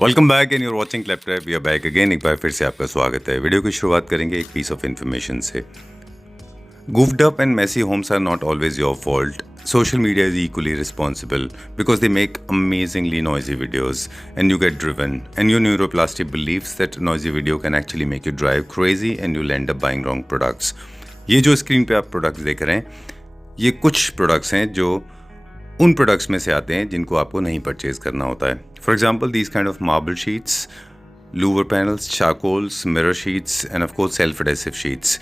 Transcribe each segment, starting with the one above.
Welcome back and you're watching Claptop. We are back again. एक बार फिर से आपका स्वागत है। वीडियो की शुरुआत करेंगे एक पीस ऑफ इन्फॉर्मेशन से। Goofed up and messy homes are not always your fault. Social media is equally responsible because they make amazingly noisy videos and you get driven and your neuroplastic believes that noisy video can actually make you drive crazy and you'll end up buying wrong products. ये जो screen पे आप products देख रहे हैं ये कुछ products हैं जो उन प्रोडक्ट्स में से आते हैं जिनको आपको नहीं परचेज करना होता है। For example these kind of marble sheets, louver panels, charcoals, mirror sheets, and of course self-adhesive sheets.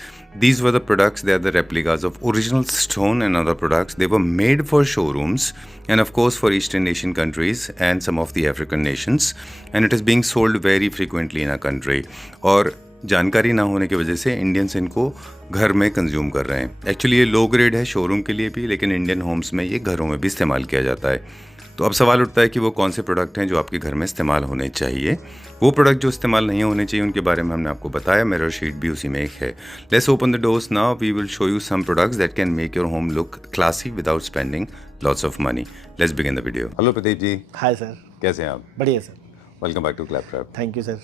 These were the products, they are the replicas of original stone and other products. They were made for showrooms and of course for Eastern Asian countries and some of the African nations, and it is being sold very frequently in our country. और जानकारी ना होने की वजह से Indians इनको घर में कंज्यूम कर रहे हैं। एक्चुअली ये लो ग्रेड है शोरूम के लिए भी, लेकिन इंडियन होम्स में ये घरों में भी इस्तेमाल किया जाता है। तो अब सवाल उठता है कि वो कौन से प्रोडक्ट हैं जो आपके घर में इस्तेमाल होने चाहिए। वो प्रोडक्ट जो इस्तेमाल नहीं होने चाहिए उनके बारे में हमने आपको बताया। मिरर शीट भी उसी में एक है। Let's open the doors now. We will show you some products that can make your home look classy without spending lots of money. Let's begin the video. Hello Pradeep ji. Hi sir, कैसे हैं आप? बढ़िया sir. Welcome back to Claptop. Thank you sir.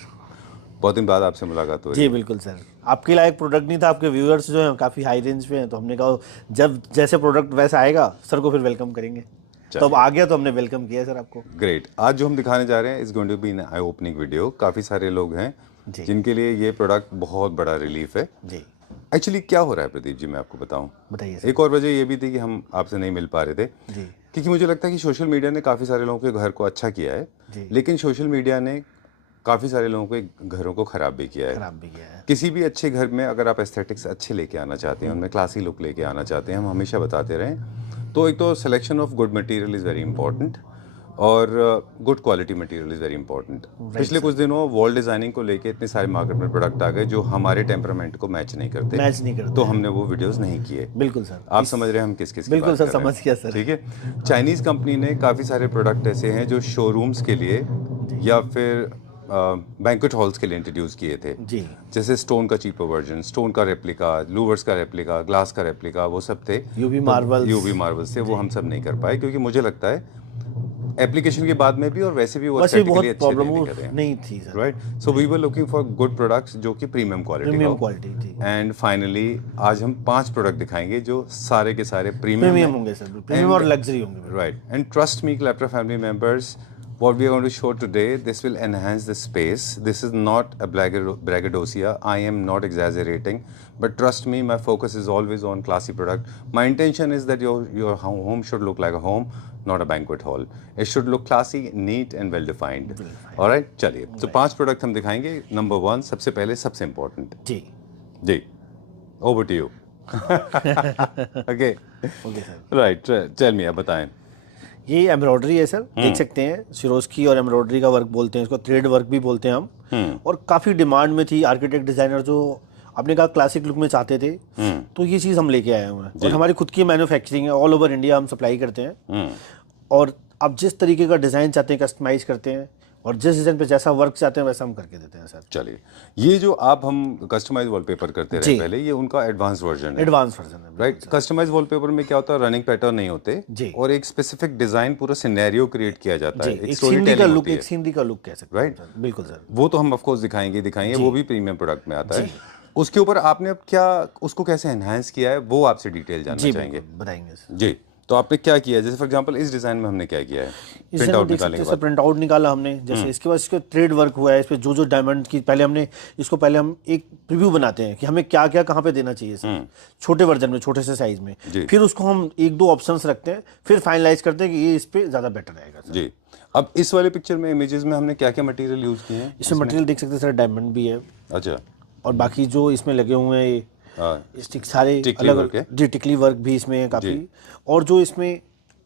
बहुत दिन बाद आपसे मुलाकात हो रही जी है। बिल्कुल सर। आपके लायक प्रोडक्ट नहीं था, आपके व्यूअर्स जो हैं काफ़ी हाई रेंज पे हैं, तो हमने कहा जब जैसे प्रोडक्ट वैसा आएगा सर को फिर वेलकम करेंगे। तो अब आ गया तो हमने वेलकम किया सर आपको। ग्रेट। आज जो हम दिखाने जा रहे हैं is going to be an eye opening video. काफ़ी सारे लोग हैं जिनके लिए ये प्रोडक्ट बहुत बड़ा रिलीफ है। जी एक्चुअली क्या हो रहा है प्रदीप जी, मैं आपको बताऊं। बताइए सर। एक और वजह ये भी थी कि हम आपसे नहीं मिल पा रहे थे जी क्योंकि मुझे लगता है कि सोशल मीडिया ने काफ़ी सारे लोगों के घर को अच्छा किया है, लेकिन सोशल मीडिया ने काफ़ी सारे लोगों के घरों को ख़राब भी किया है। खराब भी किया है। किसी भी अच्छे घर में अगर आप एस्थेटिक्स अच्छे लेके आना चाहते हैं, उनमें क्लासी लुक लेके आना चाहते हैं, हम हमेशा बताते रहें, तो एक तो selection of good material is very important और good quality material is very important. पिछले कुछ दिनों वॉल डिज़ाइनिंग को लेके इतने सारे मार्केट में प्रोडक्ट आ गए जो हमारे टेम्परामेंट को मैच नहीं करते, तो हमने वो वीडियोस नहीं किए। बिल्कुल सर। आप समझ रहे हैं हम किस किस की बिल्कुल बात सर, कर रहे हैं। समझ गया सर। ठीक है। चाइनीज़ कंपनी ने काफ़ी सारे प्रोडक्ट ऐसे हैं जो शोरूम्स के लिए या फिर बैंक्वेट हॉल्स के लिए इंट्रोड्यूस किए थे। जी जैसे स्टोन का चीपर वर्जन, स्टोन का रेप्लिका, लूवर्स का रेप्लिका, ग्लास का रेप्लिका, वो सब थे। यूवी मार्बल्स थे, वो हम सब नहीं कर पाए क्योंकि मुझे लगता है एप्लीकेशन के बाद में भी और वैसे भी वो एस्थेटिकली अच्छे नहीं थी sir. Right. So we were looking for good products जो कि प्रीमियम क्वालिटी थी। एंड फाइनली आज हम 5 प्रोडक्ट दिखाएंगे जो सारे के सारे प्रीमियम होंगे सर, प्रीमियम और लग्जरी होंगे। Right. And trust me Claptop family members, what we are going to show today, this will enhance the space. This is not a braggadocio. I am not exaggerating, but trust me, my focus is always on classy product. My intention is that your home should look like a home, not a banquet hall. It should look classy, neat and well defined. All right, चलिए। तो 5 product हम दिखाएंगे। Number 1 सबसे पहले सबसे important. जी जी, over to you. Okay सर। right, tell me, आप बताएं। ये एम्ब्रॉयडरी है सर, देख सकते हैं। सिरोस्की और एम्ब्रॉयडरी का वर्क बोलते हैं इसको, थ्रेड वर्क भी बोलते हैं हम। और काफ़ी डिमांड में थी। आर्किटेक्ट डिजाइनर जो आपने कहा क्लासिक लुक में चाहते थे, तो ये चीज़ हम लेके आए हैं। और हमारी खुद की मैन्युफैक्चरिंग है, ऑल ओवर इंडिया हम सप्लाई करते हैं। और आप जिस तरीके का डिज़ाइन चाहते हैं कस्टमाइज करते हैं, और जिस डिज़ाइन पे जैसा वर्क चाहते हैं वैसा हम करके देते हैं सर। चलिए, ये जो आप हम कस्टमाइज वॉलपेपर करते रहे पहले, ये उनका एडवांस वर्जन है। राइट। कस्टमाइज वॉलपेपर में क्या होता है, रनिंग पैटर्न नहीं होते और एक स्पेसिफिक डिजाइन पूरा सिनेरियो क्रिएट किया जाता है। एक सीनरी का लुक, कह सकते हैं। राइट, बिल्कुल सर। वो तो हम ऑफ कोर्स दिखाएंगे, वो भी प्रीमियम प्रोडक्ट में आता है। उसके ऊपर आपने अब क्या उसको कैसे एनहांस किया है वो आपसे डिटेल जानना चाहेंगे। बताएंगे सर। जी, तो आपने क्या किया है? जैसे फॉर एग्जांपल इस डिजाइन में हमने क्या किया है, प्रिंट आउट निकाला हमने। जैसे इसके बाद इसके थ्रेड वर्क हुआ है, इस पे जो डायमंड की पहले हम एक प्रीव्यू बनाते हैं कि हमें क्या क्या कहाँ पे देना चाहिए सर, छोटे वर्जन में, छोटे से साइज में। फिर उसको हम 1-2 ऑप्शंस रखते हैं, फिर फाइनलाइज करते हैं कि ये इस पे ज्यादा बेटर रहेगा सर। जी। अब इस वाले पिक्चर में, इमेजेस में हमने क्या क्या मटेरियल यूज किए हैं? इसमें मटेरियल देख सकते हैं सर, डायमंड भी है। अच्छा। और बाकी जो इसमें लगे हुए हैं स्टिक सारे अलग, जी टिकली वर्क भी इसमें है काफ़ी। और जो इसमें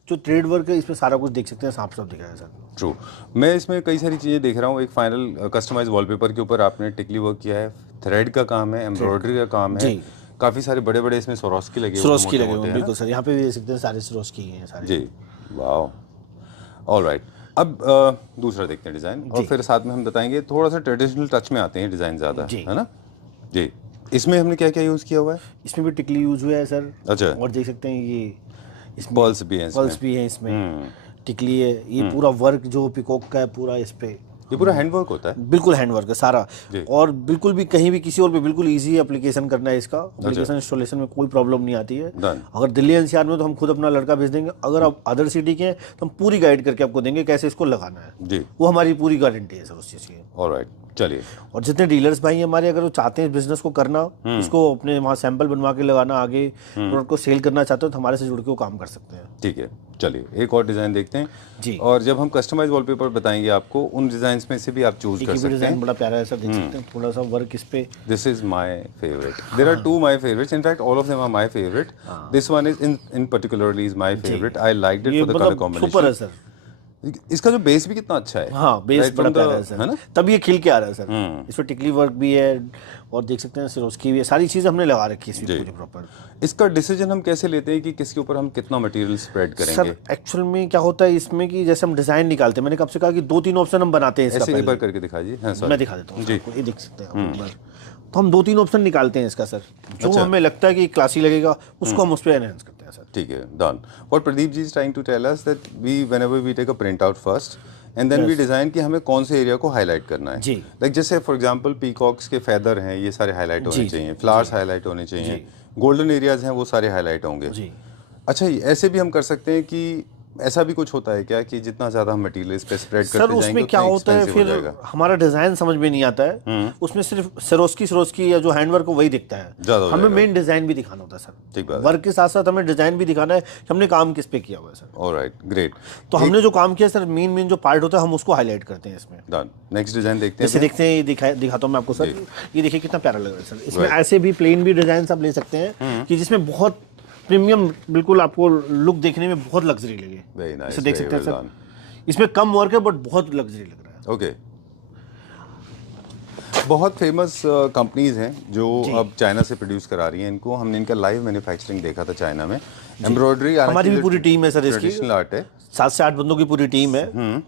जो थ्रेड वर्क है, इसमें सारा कुछ देख सकते हैं, साफ साफ दिखा है सर। ट्रू। मैं इसमें कई सारी चीज़ें देख रहा हूँ। एक फाइनल कस्टमाइज वॉलपेपर के ऊपर आपने टिकली वर्क किया है, थ्रेड का काम है, एम्ब्रॉयडरी का काम है, काफ़ी सारे बड़े बड़े इसमें सोरोस्की लगे हुए हैं। बिल्कुल सर, यहाँ पे भी देख सकते हैं सारे सोरोस्की हैं सारे। जी, वाओ। ऑलराइट, अब दूसरा देखते हैं डिज़ाइन, और फिर साथ में हम बताएंगे। थोड़ा सा ट्रेडिशनल टच में आते हैं डिज़ाइन ज़्यादा, है ना जी। इसमें हमने क्या क्या यूज़ किया हुआ है? इसमें भी टिकली यूज हुआ है सर। अच्छा। और देख सकते हैं ये पर्ल्स भी हैं इसमें टिकली है। ये पूरा वर्क जो पिकॉक का है पूरा इस पे, ये पूरा हैंडवर्क होता है? बिल्कुल हैंडवर्क है सारा, जी। और बिल्कुल भी कहीं भी किसी और पे बिल्कुल इजी एप्लीकेशन करना है इसका। एप्लीकेशन इंस्टॉलेशन में कोई प्रॉब्लम नहीं आती है। Done. अगर दिल्ली एनसीआर में तो हम खुद अपना लड़का भेज देंगे, अगर आप अदर सिटी के हैं तो हम पूरी गाइड करके आपको देंगे कैसे इसको लगाना है। जी, वो हमारी पूरी गारंटी है सर उस चीज़ की। ऑलराइट, चलिए। और जितने डीलर्स भाई हमारे अगर वो चाहते हैं बिजनेस को करना, इसको अपने वहाँ सैंपल बनवा के लगाना, आगे प्रोडक्ट को सेल करना चाहते हो तो हमारे से जुड़ के वो काम कर सकते हैं। ठीक है, चलिए एक और डिज़ाइन देखते हैं जी। और जब हम कस्टमाइज वॉलपेपर बताएंगे आपको, उन डिज़ाइंस में से भी आप चूज एक कर ये भी सकते डिज़ाइन हैं। बड़ा प्यारा है सर, देख सकते हैं थोड़ा सा वर्क इस पे। This is my favorite. There are two my favorites. In fact, all of them are my favorite. This one is in particularly is my favorite. I liked it ये for the color मतलब combination. Super है sir. इसका जो base भी कितना अच्छा है। हाँ, बेस Right बड़ा from the- प्यारा है है ना? सर, तब ये खिल के आ रहा है सर। इसमें टिकली वर्क भी है और देख सकते हैं सिरोस्की भी है, सारी चीज़ हमने लगा रखी है इसमें पूरी प्रॉपर। इसका डिसीजन हम कैसे लेते हैं कि किसके ऊपर हम कितना मटेरियल स्प्रेड करेंगे? सर एक्चुअल में क्या होता है इसमें कि जैसे हम डिज़ाइन निकालते हैं, मैंने कब से कहा कि 2-3 ऑप्शन हम बनाते हैं इसका। ऐसे एक पहले बार करके दिखाइए। हाँ, sorry. मैं दिखा देता हूँ जी। आपको, ये देख सकते हैं आप एक बार। तो हम 2-3 ऑप्शन निकालते हैं इसका सर, जो हमें लगता है कि क्लासी लगेगा उसको हम उस पर एनहेंस करते हैं सर। ठीक है, done. What Pradeep ji is trying to tell us that whenever we take a print out first and then we design कि हमें कौन से एरिया को हाईलाइट करना है। जी। लाइक जैसे फॉर एग्जांपल पीकॉक्स के फेदर हैं, ये सारे हाईलाइट होने चाहिए, फ्लावर्स हाईलाइट होने चाहिए, गोल्डन एरियाज हैं वो सारे हाईलाइट होंगे। जी। अच्छा, ऐसे भी हम कर सकते हैं कि ऐसा भी कुछ होता है क्या कि जितना ज्यादा हम मटेरियल इस पे स्प्रेड सर करते उसमें जाएंगे क्या उतना होता है expensive हो फिर जाएगा? हमारा डिजाइन समझ में नहीं आता है, उसमें सिर्फ सिरोस्की या जो हैंडवर्क हो वही दिखता है। ज्यादा हो हमें जाएगा। मेन डिजाइन भी दिखाना होता है सर। ठीक बात है। वर्क के साथ साथ हमें डिजाइन भी दिखाना है कि हमने काम किस पे किया हुआ है सर। Alright, great. तो हमने जो काम किया सर, मेन जो पार्ट होता है हम उसको हाईलाइट करते हैं इसमें। डन। नेक्स्ट डिजाइन देखते हैं। जैसे देखते हैं, ये दिखाता हूँ मैं आपको सर। ये देखिए कितना प्यारा लग रहा है सर। इसमें ऐसे भी प्लेन भी डिजाइन आप ले सकते हैं कि जिसमें बहुत प्रीमियम, बिल्कुल आपको लुक देखने में बहुत लग्जरी लगे। वेरी नाइस, इसे देख सकते हैं सर, इसमें कम वर्क है बट बहुत लग्जरी लग रहा है। ओके। बहुत फेमस कंपनीज हैं जो अब चाइना से प्रोड्यूस करा रही हैं इनको। हमने इनका लाइव मैन्युफैक्चरिंग देखा था चाइना में। एम्ब्रॉयडरी हमारी भी पूरी टीम है सर इसकी, ट्रेडिशनल आर्ट है। 7 से 8 बंदों की पूरी टीम है।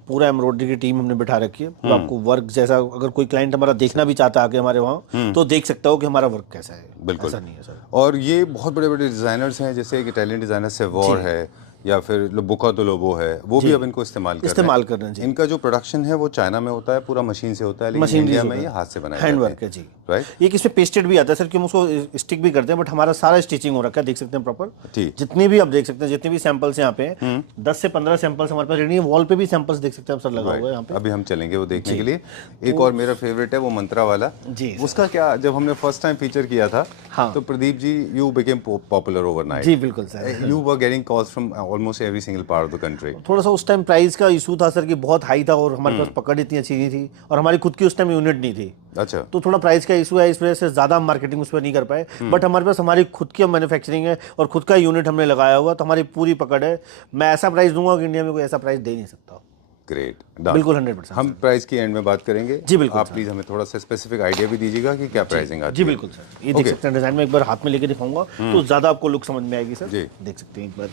पूरा एम्ब्रॉयडरी की टीम हमने बिठा रखी है। तो आपको वर्क जैसा, अगर कोई क्लाइंट हमारा देखना भी चाहता है आके हमारे वहाँ, तो देख सकता हो कि हमारा वर्क कैसा है। बिल्कुल। ऐसा नहीं है सर। और ये बहुत बड़े बड़े डिजाइनर्स हैं, जैसे एक इटालियन डिजाइनर सेवोर है या फिर बुका दो लोबो है, वो भी अब इनको इस्तेमाल कर रहे हैं। इनका जो प्रोडक्शन है वो चाइना में होता है, पूरा मशीन से होता है, लेकिन इंडिया में ये हाथ से बनाया हैंडवर्क है जी। राइट। ये किसमें पेस्टेड भी आता है सर, कि हम उसको स्टिक भी करते हैं, बट हमारा सारा स्टिचिंग हो रखा है, देख सकते हैं प्रॉपर। ठीक। जितने भी आप देख सकते हैं, जितने भी सैंपल्स यहाँ पे 10 से 15 सैंपल्स हमारे पास रेडी है। वॉल पे भी सैंपल्स देख सकते हैं आप सर, लगा हुआ है यहाँ पे। अभी हम चलेंगे वो देखने के लिए। एक और मेरा फेवरेट है वो मंत्रा वाला जी। उसका क्या, जब हमने फर्स्ट टाइम फीचर किया था हाँ। तो Pradeep ji you became popular overnight. जी बिल्कुल sir. You were getting calls from almost every single part of the country. थोड़ा सा उस टाइम प्राइस का इशू था सर, कि बहुत हाई था और हमारे पास पकड़ इतनी अच्छी नहीं थी और हमारी खुद की उस टाइम यूनिट नहीं थी। अच्छा। तो थोड़ा प्राइस का इशू है, इस वजह से ज़्यादा हम मार्केटिंग उस पर नहीं कर पाए। बट हमारे पास हमारी खुद की मैन्युफैक्चरिंग है और खुद का यूनिट हमने लगाया हुआ, तो हमारी पूरी पकड़ है। मैं ऐसा प्राइस दूंगा कि इंडिया में कोई ऐसा प्राइस दे नहीं सकता। ग्रेट, बिल्कुल 100%। हम प्राइस की एंड में बात करेंगे। जी बिल्कुल आप प्लीज हमें थोड़ा सा स्पेसिफिक आइडिया भी दीजिएगा कि क्या प्राइसिंग आती जी है। बिल्कुल सर। ये देख सकते हैं डिजाइन में, एक बार हाथ में लेके दिखाऊंगा तो ज़्यादा आपको लुक समझ में आएगी सर। जी। देख सकते हैं एक बार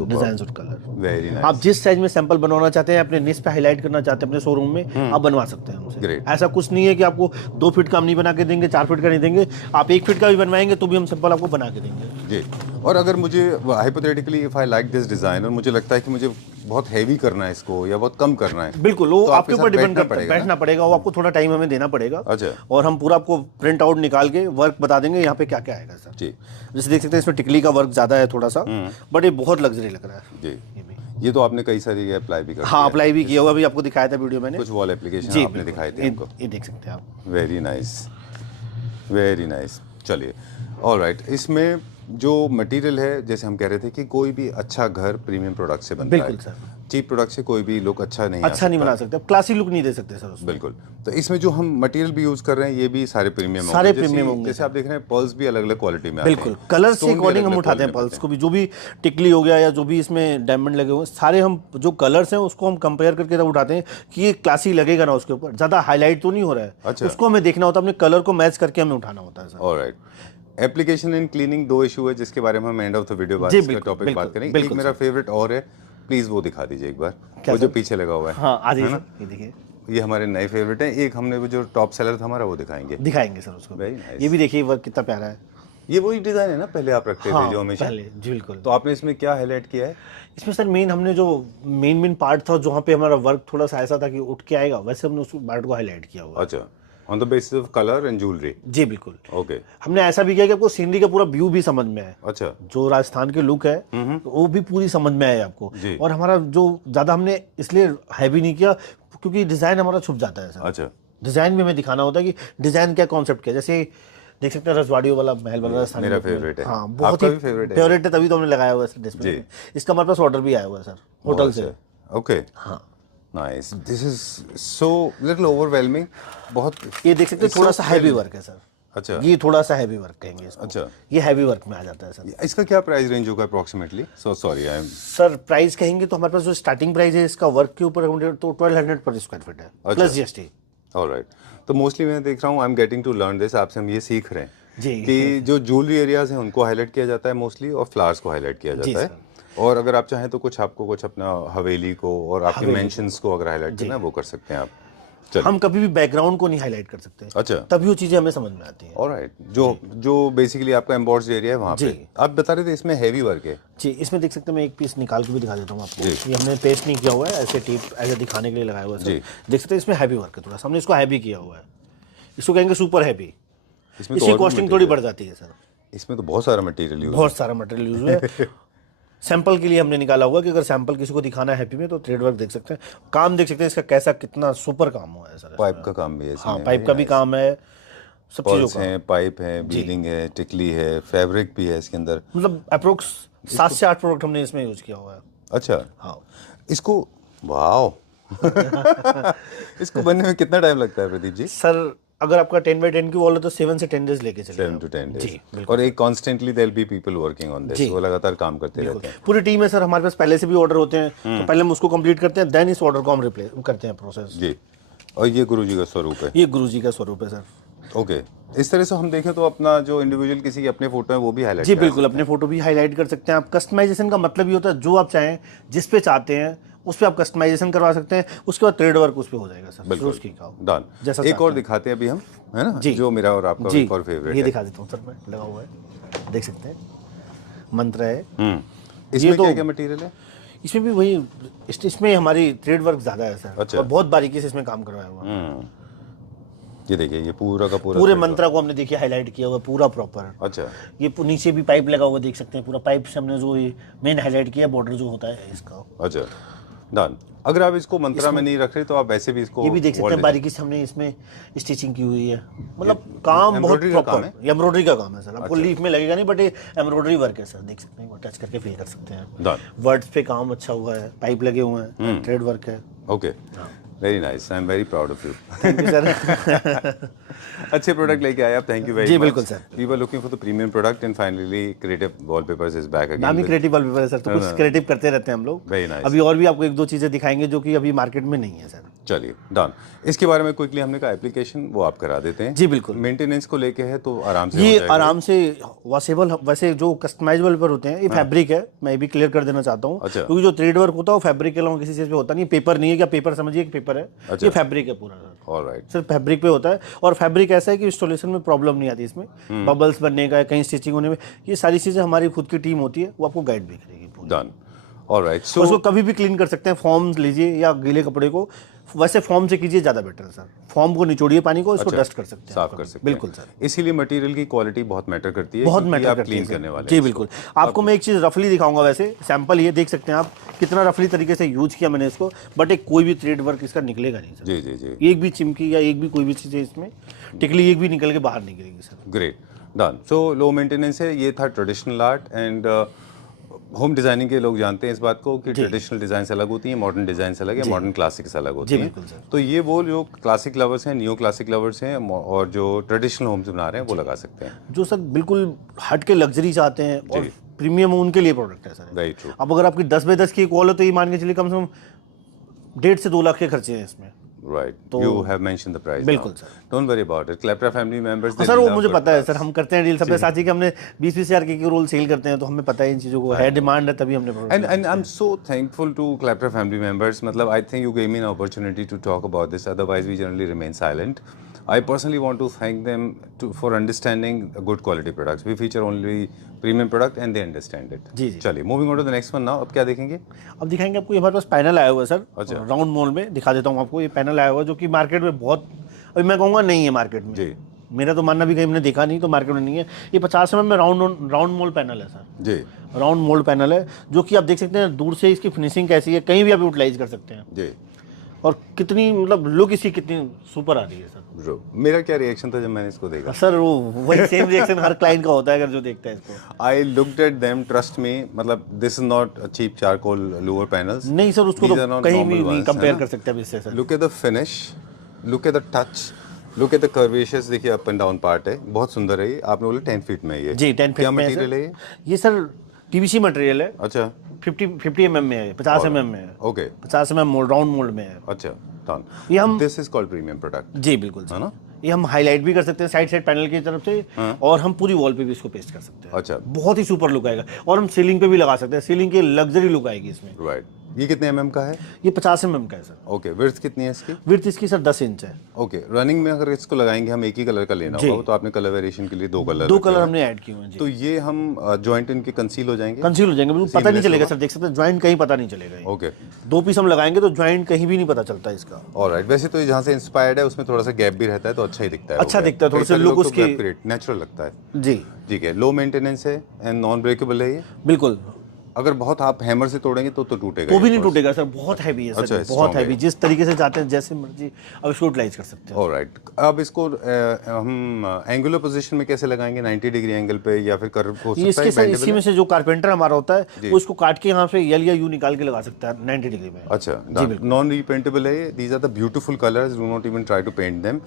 डिजाइन और कलर। Very nice. आप जिस साइज में सैंपल बनवाना चाहते हैं, अपने निश पे हाईलाइट करना चाहते हैं अपने शोरूम में, आप बनवा सकते हैं हमसे। Great. ऐसा कुछ नहीं है कि आपको 2 फीट का हम नहीं बना के देंगे, 4 फीट का नहीं देंगे। आप 1 फीट का भी बनवाएंगे तो भी हम सैंपल आपको बना के देंगे। जी। और अगर मुझे hypothetically if I like this design और मुझे लगता है कि मुझे बहुत हैवी करना है इसको या बहुत कम करना है, बिल्कुल, वो तो आपके आपके ऊपर साथ डिपेंड बैठना करता है, पड़ेगा ना? बैठना पड़ेगा, वो आपको थोड़ा टाइम हमें देना पड़ेगा। अच्छा। और हम पूरा आपको प्रिंट आउट निकाल के वर्क बता देंगे यहाँ पे क्या क्या आएगा सर। जी। जैसे देख सकते हैं इसमें टिकली का वर्क ज़्यादा है थोड़ा सा, बट ये बहुत लग्जरी लग रहा है। जी। ये भी। ये तो आपने कई सारी अप्लाई भी कर हाँ, अप्लाई भी किया हुआ, अभी आपको दिखाया था वीडियो मैंने। कुछ वॉल एप्लीकेशन जी आपने बिल्कुल। दिखाए थे ये- हमको। ये देख सकते हैं आप। Very nice, very nice. चलिए, ऑलराइट। इसमें जो मटेरियल है, जैसे हम कह रहे थे कि कोई भी अच्छा घर प्रीमियम प्रोडक्ट से बनता है। बिल्कुल सर। चीप प्रोडक्ट से कोई भी लुक अच्छा नहीं आ अच्छा नहीं सकता। बना सकते, क्लासी लुक नहीं दे सकते सर उसमें। बिल्कुल। तो इसमें जो हम मटेरियल भी यूज कर रहे हैं ये भी सारे प्रीमियम सारे प्रीमियम होंगे। जैसे आप देख रहे हैं पर्ल्स भी अलग अलग क्वालिटी में आते हैं। बिल्कुल, कलर से Stone भी अकॉर्डिंग हम अलग-अलग उठाते हैं quality में पल्स को भी। जो भी टिकली हो गया या जो भी इसमें डायमंड लगे हुए हैं, सारे हम जो कलर्स हैं उसको हम कंपेयर करके तब उठाते हैं कि ये क्लासी लगेगा ना उसके ऊपर। ज़्यादा हाईलाइट तो नहीं हो रहा है, अच्छा। उसको हमें देखना होता है, अपने कलर को मैच करके हमें उठाना होता है sir. Alright. Application and cleaning 2 issue है जिसके बारे में हम एंड ऑफ द वीडियो बात जी, इसका बिल्कुल, टॉपिक बात बिल्कुल, करेंगे। एक बिल्कुल मेरा फेवरेट और है, प्लीज वो दिखा दीजिए एक बार, क्या वो जो सर? पीछे लगा हुआ है। हाँ, आ जाइए सर, ये देखिए। ये हमारे नए फेवरेट हैं। एक हमने वो जो टॉप सेलर था हमारा वो दिखाएंगे। दिखाएंगे सर उसको। Very nice. ये भी देखिए वर्क कितना प्यारा है। ये वही डिजाइन है ना पहले आप रखते थे जो हमेशा? पहले जी बिल्कुल। तो आपने इसमें क्या हाईलाइट किया है? इसमें सर मेन हमने जो मेन पार्ट था जहाँ पे हमारा वर्क थोड़ा सा ऐसा था कि उठ के आएगा, वैसे हमने उस पार्ट को हाईलाइट किया हुआ है। अच्छा, on the basis of colour and jewellery. जी बिल्कुल। ओके। हमने ऐसा भी किया कि आपको सीनरी का पूरा व्यू भी समझ में आए। अच्छा। जो राजस्थान के लुक है वो भी पूरी समझ में आए आपको। जी। और हमारा जो ज्यादा हमने इसलिए हैवी नहीं किया क्योंकि डिजाइन हमारा छुप जाता है सर। अच्छा। डिजाइन में हमें दिखाना होता है कि डिजाइन क्या कॉन्सेप्ट क्या है। जैसे देख सकते हैं रजवाड़ियों वाला महल बना राजस्थान मेरा में। फेवरेट है। हाँ बहुत आपका ही भी फेवरेट है? फेवरेट है, तभी तो हमने लगाया हुआ है डिस्प्ले में। इसका हमारे पास ऑर्डर भी आया हुआ है सर होटल से। ओके। हाँ nice. This is so little overwhelming. बहुत। ये देख सकते हैं थोड़ा सा हैवी वर्क है सर। अच्छा। ये थोड़ा सा हैवी वर्क कहेंगे इसको। अच्छा। ये हैवी वर्क में आ जाता है सर। इसका क्या प्राइस रेंज होगा approximately? Sorry I am. Sir price कहेंगे तो हमारे पास जो स्टार्टिंग प्राइस है इसका वर्क के ऊपर तो 1200 पर स्क्वायर फीट है प्लस जीएसटी। ऑलराइट। तो मोस्टली मैं देख रहा हूँ, I am getting to learn this, आपसे हम ये सीख रहे हैं जी कि जो ज्वेलरी एरियाज हैं उनको हाईलाइट किया जाता है मोस्टली, और फ्लावर्स को हाईलाइट किया जाता है। और अगर आप चाहें तो कुछ आपको कुछ अपना हवेली को और आपके मेंशंस को अगर हाईलाइट करना है वो कर सकते हैं आप। चलिए। हम कभी भी बैकग्राउंड को नहीं हाईलाइट कर सकते। अच्छा। तभी वो चीजें हमें समझ में आती हैं। ऑलराइट। जो बेसिकली आपका एम्बॉस्ड एरिया है वहाँ पे आप बता रहे थे इसमें हैवी वर्क है। जी इसमें देख सकते हैं, मैं एक पीस निकाल के भी दिखा देता हूँ आपको। ये हमने पेस्ट नहीं किया हुआ है, ऐसे टेप ऐसे दिखाने के लिए लगाया हुआ है सर। देख सकते हैं इसमें हैवी वर्क है थोड़ा सा, हमने इसको हैवी किया हुआ है। इसको कहेंगे सुपर हैवी। इसकी कॉस्टिंग थोड़ी बढ़ जाती है सर। इसमें तो बहुत सारा मटेरियल यूज, बहुत सारा मटेरियल यूज है। सैंपल के लिए हमने निकाला हुआ कि अगर सैंपल किसी को दिखाना है हैप्पी में तो थ्रेड वर्क देख सकते हैं। काम देख सकते हैं इसका कैसा कितना सुपर काम हुआ है सर। पाइप का काम भी है इसमें। हाँ पाइप का भी काम है, सब चीज़ों का। है, पाइप है, बीलिंग है, टिकली है, फैब्रिक भी है इसके अंदर। मतलब अप्रोक्स 7 से 8 प्रोडक्ट हमने इसमें यूज किया हुआ है। अच्छा। हाँ इसको वाओ इसको बनने में कितना टाइम लगता है प्रदीप जी? सर अगर आपका 10 बाई 10 की वॉल है तो 7 से 10 डेज लेके चलिए। 7 to 10 जी, डेज। और एक constantly there be people working on this, वो लगातार काम करते रहते हैं। पूरी टीम है सर हमारे पास, पहले से भी ऑर्डर होते हैं तो पहले हम उसको कंप्लीट करते हैं, देन इस ऑर्डर को हम रिप्लेस करते हैं प्रोसेस। जी। और ये गुरुजी का स्वरूप है? ये गुरुजी का स्वरूप है सर। ओके। इस तरह से हम देखें तो अपना जो इंडिविजुअल किसी की अपने फोटो है वो भी हाईलाइट जी बिल्कुल, अपने फोटो भी हाईलाइट कर सकते हैं आप। कस्टमाइजेशन का मतलब ये होता है जो आप चाहें जिस पे चाहते हैं उस पे आप कस्टमाइजेशन करवा सकते हैं, उसके बाद थ्रेड वर्क उस पे हो जाएगा सर। बिल्कुल डन। जैसा एक और दिखाते हैं अभी हम, है ना? जी। जो मेरा और आपका एक और फेवरेट ये है। दिखा देता हूँ सर, मैं लगा हुआ है देख सकते हैं, मंत्र है। इसमें क्या क्या मटेरियल है? इसमें भी वही, इसमें हमारी थ्रेड वर्क ज्यादा है सर। अच्छा। और बहुत बारीकी से इसमें काम करवाया हुआ है। ये देखिए, ये पूरा का पूरा पूरे मंत्रा को हमने देखिए हाईलाइट किया हुआ पूरा प्रॉपर। अच्छा। ये नीचे भी पाइप लगा हुआ देख सकते हैं, पूरा पाइप से हमने जो ये मेन हाईलाइट किया, बॉर्डर जो होता है इसका। अच्छा डन। अगर आप इसको मंत्रा में नहीं रख रहे तो आप वैसे भी इसको ये भी देख सकते हैं बारीकी से हमने इसमें स्टिचिंग की हुई है। मतलब काम बहुत प्रॉपर है। ये एम्ब्रॉयडरी का काम है सर। आपको लीफ में लगेगा नहीं, बट ये एम्ब्रॉयडरी वर्क है सर। देख सकते हैं, टच करके फील कर सकते हैं। वर्ड्स पे काम अच्छा हुआ है, पाइप लगे हुए हैं, थ्रेड वर्क है। Okay, very nice, I am very proud of you. Thank you sir. अच्छे प्रोडक्ट लेके आए आप, थैंक यू वेरी मच। जी बिल्कुल sir. We were looking for the premium product and finally creative wallpapers is back again. नाम ही creative wallpaper है sir, तो कुछ क्रिएटिव करते रहते हैं हम लोग। Very nice. अभी और भी आपको 1-2 चीजें दिखाएंगे जो कि अभी मार्केट में नहीं है सर। चलिए डन। इसके बारे में क्विकली हमने कहा एप्लीकेशन वो आप करा देते हैं। जी बिल्कुल। मेंटेनेंस को लेके है तो आराम से ये आराम से वॉशेबल, वैसे जो कस्टमाइजेबल पर होते हैं ये फैब्रिक है, मैं भी क्लियर कर देना चाहता हूँ। अच्छा। क्योंकि जो थ्रेड वर्क होता है वो फैब्रिक के अलावा किसी चीज पे होता नहीं। पेपर नहीं है, क्या पेपर समझिए कि पेपर है। अच्छा। ये फैब्रिक है पूरा सर। ऑलराइट। सिर्फ फैब्रिक पे होता है, और फैब्रिक ऐसा है कि इंस्टॉलेशन में प्रॉब्लम नहीं आती इसमें। बबल्स बनने का, कहीं स्टिचिंग होने में, ये सारी चीजें हमारी खुद की टीम होती है, वो आपको गाइड भी करेगी पूरी। डन। ऑलराइट। सो उसको कभी भी क्लीन कर सकते हैं। फॉर्म लीजिए या गीले कपड़े को, वैसे फॉर्म से कीजिए ज़्यादा बेटर है सर। फॉर्म को निचोड़िए पानी को, इसको डस्ट कर सकते हैं, साफ कर सकते हैं। बिल्कुल सर। इसीलिए मटेरियल की क्वालिटी बहुत मैटर करती है। बहुत क्योंकि मैटर आप करती क्लीन है करने वाले जी हैं बिल्कुल। आपको मैं एक चीज़ रफली दिखाऊंगा, वैसे सैंपल ये देख सकते हैं आप कितना रफली तरीके से यूज किया मैंने इसको, बट एक कोई भी थ्रेड वर्क इसका निकलेगा नहीं सर। जी जी जी। एक भी चिमकी या एक भी कोई भी चीज़ है इसमें, टिकली एक भी निकल के बाहर नहीं गिरेगी sir. Great done. So low maintenance है। ये था traditional art and home designing के लोग जानते हैं इस बात को कि ट्रेडिशनल डिजाइन अलग होती हैं, मॉडर्न डिजाइन अलग है, मॉडर्न क्लासिक्स अलग होती हैं। तो ये वो जो क्लासिक लवर्स हैं, नियो क्लासिक लवर्स हैं और जो ट्रेडिशनल होम्स बना रहे हैं वो लगा सकते हैं। जो सर बिल्कुल हट के लग्जरी चाहते हैं और प्रीमियम उनके लिए प्रोडक्ट है सर। Very true. अब अगर आपकी 10 बाई 10 की एक वॉल है तो ये मान के चलिए कम से कम 1.5 से 2 लाख के खर्चे हैं इसमें। राइट, तो you have mention the price. बिल्कुल sir, don't worry about it, Claptop family members. Sir वो मुझे पता है सर, हम करते हैं डील सबके साथ ही कि हमने 20-20 हज़ार के रोल सेल करते हैं, तो हमें पता है इन चीज़ों को, है डिमांड है तभी हमने And I'm so thankful to Claptra family members. मतलब I think you gave me an opportunity to talk about this. Otherwise, we generally remain silent. I personally want to thank them for understanding good quality products. We feature only premium product and they understand it. जी जी। चलिए, moving on to the next one now. अब क्या देखेंगे? अब दिखाएंगे आपको, ये हमारे पास panel आया हुआ है सर, अच्छा। राउंड मोल में दिखा देता हूँ आपको। ये पैनल आया हुआ है जो कि मार्केट में बहुत, अभी मैं कहूँगा नहीं है मार्केट में। जी मेरा तो मानना भी कहीं हमने देखा नहीं, तो मार्केट में नहीं है। ये 50 mm में राउंड मोल्ड पैनल है सर, जी, राउंड मोल्ड पैनल है, जो कि आप देख सकते हैं दूर से इसकी फिनिशिंग कैसी है, कहीं भी आप यूटिलाइज कर सकते हैं। जी। और कितनी मतलब लुक इसकी कितनी सुपर आ रही है सर। ब्रो, मेरा क्या रिएक्शन था जब मैंने इसको देखा? सर वो वही सेम रिएक्शन हर क्लाइंट का होता है अगर जो देखता है इसको। I looked at them, trust me, मतलब this is not a cheap charcoal lower panels. नहीं सर, उसको These तो are not कहीं normal भी नहीं ones, कंपेयर है ना? कर सकते अब इससे sir. Look at the finish, look at the touch, look at the curvaceous, देखिए अप एंड डाउन पार्ट है, बहुत सुंदर है ये। आपने बोला 10 फीट में है ये? जी 10 क्या फीट में है मटेरियल है ये? सर। ये सर पीवीसी मटेरियल है, अच्छा, 50 mm में है, 50 mm में है, okay, 50 mm mould, round mould में है। अच्छा, डन। ये हम, this is called premium product, जी बिल्कुल है सर, ना? ये हम हाईलाइट भी कर सकते हैं साइड पैनल की तरफ से, और हम पूरी वॉल पे भी इसको पेस्ट कर सकते हैं। अच्छा, बहुत ही सुपर लुक आएगा, और हम सीलिंग पे भी लगा सकते हैं, सीलिंग की लग्जरी लुक आएगी इसमें। राइट। ये कितने mm का है? ये 50 mm का है सर। ओके, विड्थ कितनी है इसकी? विड्थ इसकी सर 10 इंच है। ओके, रनिंग में अगर इसको लगाएंगे हम, एक ही कलर का लेना होगा, तो आपने कलर वेरिएशन के लिए दो कलर हमने ऐड किए हुए हैं जी। तो ये हम जॉइंट इनके कंसील हो जाएंगे, कंसील हो जाएंगे, बिल्कुल पता नहीं चलेगा सर, देख सकते हैं ज्वाइंट कहीं पता नहीं चलेगा। ओके, 2 पीस हम लगाएंगे तो ज्वाइंट कहीं भी नहीं पता चलता इसका। ऑलराइट। वैसे तो जहाँ से इंस्पायर्ड है उसमें थोड़ा सा गैप भी रहता है, तो अच्छा ही दिखता है, अच्छा दिखता है, थोड़ा सा लुक उसकी नेचुरल लगता है जी। ठीक है, लो मेंटेनेंस है एंड नॉन ब्रेकेबल है ये। बिल्कुल, अगर बहुत आप हैमर से तोड़ेंगे तो टूटेगा, वो भी नहीं टूटेगा सर, बहुत हैवी है सर। अच्छा, बहुत हैवी, जिस तरीके से चाहते हैं जैसे मर्जी अब इसको यूटिलाइज कर सकते हैं। ऑलराइट। अब इसको हम एंगुलर पोजीशन में कैसे लगाएंगे? 90 डिग्री एंगल पे या फिर कर्व हो सकता है? इसके सर इसी में से जो कारपेंटर हमारा होता है वो इसको काट के यहाँ पे एल या यू निकाल के लगा सकता है 90 डिग्री में। अच्छा, नॉन रीपेंटेबल है। These are the beautiful colours, do not even try to paint them.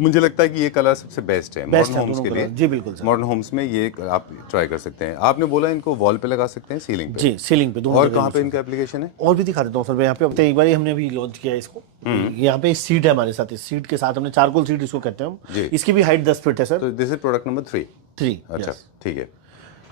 मुझे लगता है कि ये कलर सबसे बेस्ट है मॉडर्न होम्स के लिए। जी बिल्कुल सर, मॉडर्न होम्स में ये आप ट्राई कर सकते हैं। आपने बोला इनको वॉल पे लगा सकते हैं, सीलिंग पे? जी, सीलिंग पे दोनों। और कहाँ पे इनका एप्लीकेशन है? और भी दिखा देता हूँ सर मैं यहाँ पे। अब एक बार हमने अभी लॉन्च किया है इसको, यहाँ पे सीट है हमारे साथ, इस सीट के साथ हमने चारकोल सीट इसको कहते हैं हम। इसकी भी हाइट 10 फीट है सर। तो दिस इज प्रोडक्ट नंबर 3। अच्छा, ठीक है,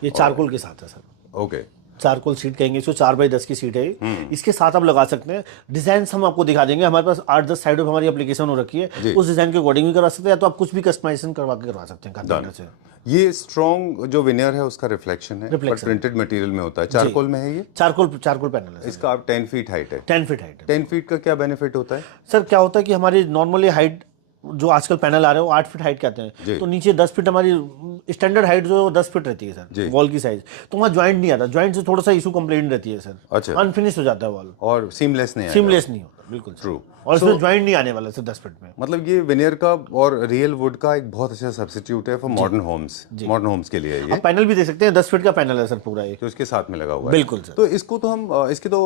ये चारकोल के साथ है सर। ओके, चारकोल सीट कहेंगे इसको, 4x10 की सीट है। इसके साथ आप लगा सकते हैं। डिजाइन हम आपको दिखा देंगे, हमारे पास 8-10 साइड पे हमारी एप्लीकेशन हो रखी है, उस डिजाइन के अकॉर्डिंग भी करवा सकते हैं, या तो आप कुछ भी कस्टमाइजेशन करवा के करवा सकते हैं कारपेंटर से। ये स्ट्रॉन्ग जो विनियर है उसका रिफ्लेक्शन है, बट प्रिंटेड मटेरियल में होता है। चारकोल में है ये? चारकोल पैनल है इसका। आप 10 फीट हाइट है? 10 फीट हाइट है। 10 फीट का क्या बेनिफिट होता है सर? क्या होता है कि हमारी नॉर्मली हाइट जो आजकल पैनल आ रहे हैं वो 8 फीट हाइट कहते हैं, तो नीचे 10 फीट हमारी स्टैंडर्ड हाइट जो 10 फीट रहती है सर वॉल की साइज, तो वहाँ ज्वाइंट नहीं आता। ज्वाइंट से थोड़ा सा इशू कंप्लेंट रहती है सर। अच्छा, अनफिनिश हो जाता है वॉल, और सीमलेस नहीं होता। बिल्कुल ट्रू। और इसमें ज्वाइंट नहीं आने वाला सर 10 फीट में। मतलब ये विनियर का और रियल वुड का एक बहुत अच्छा सब्स्टिट्यूट है फॉर मॉडर्न होम्स के लिए। ये पैनल भी देख सकते हैं, 10 फीट का पैनल है सर पूरा ये, जो इसके साथ में लगा हुआ है। बिल्कुल सर। तो इसको तो हम इसकी तो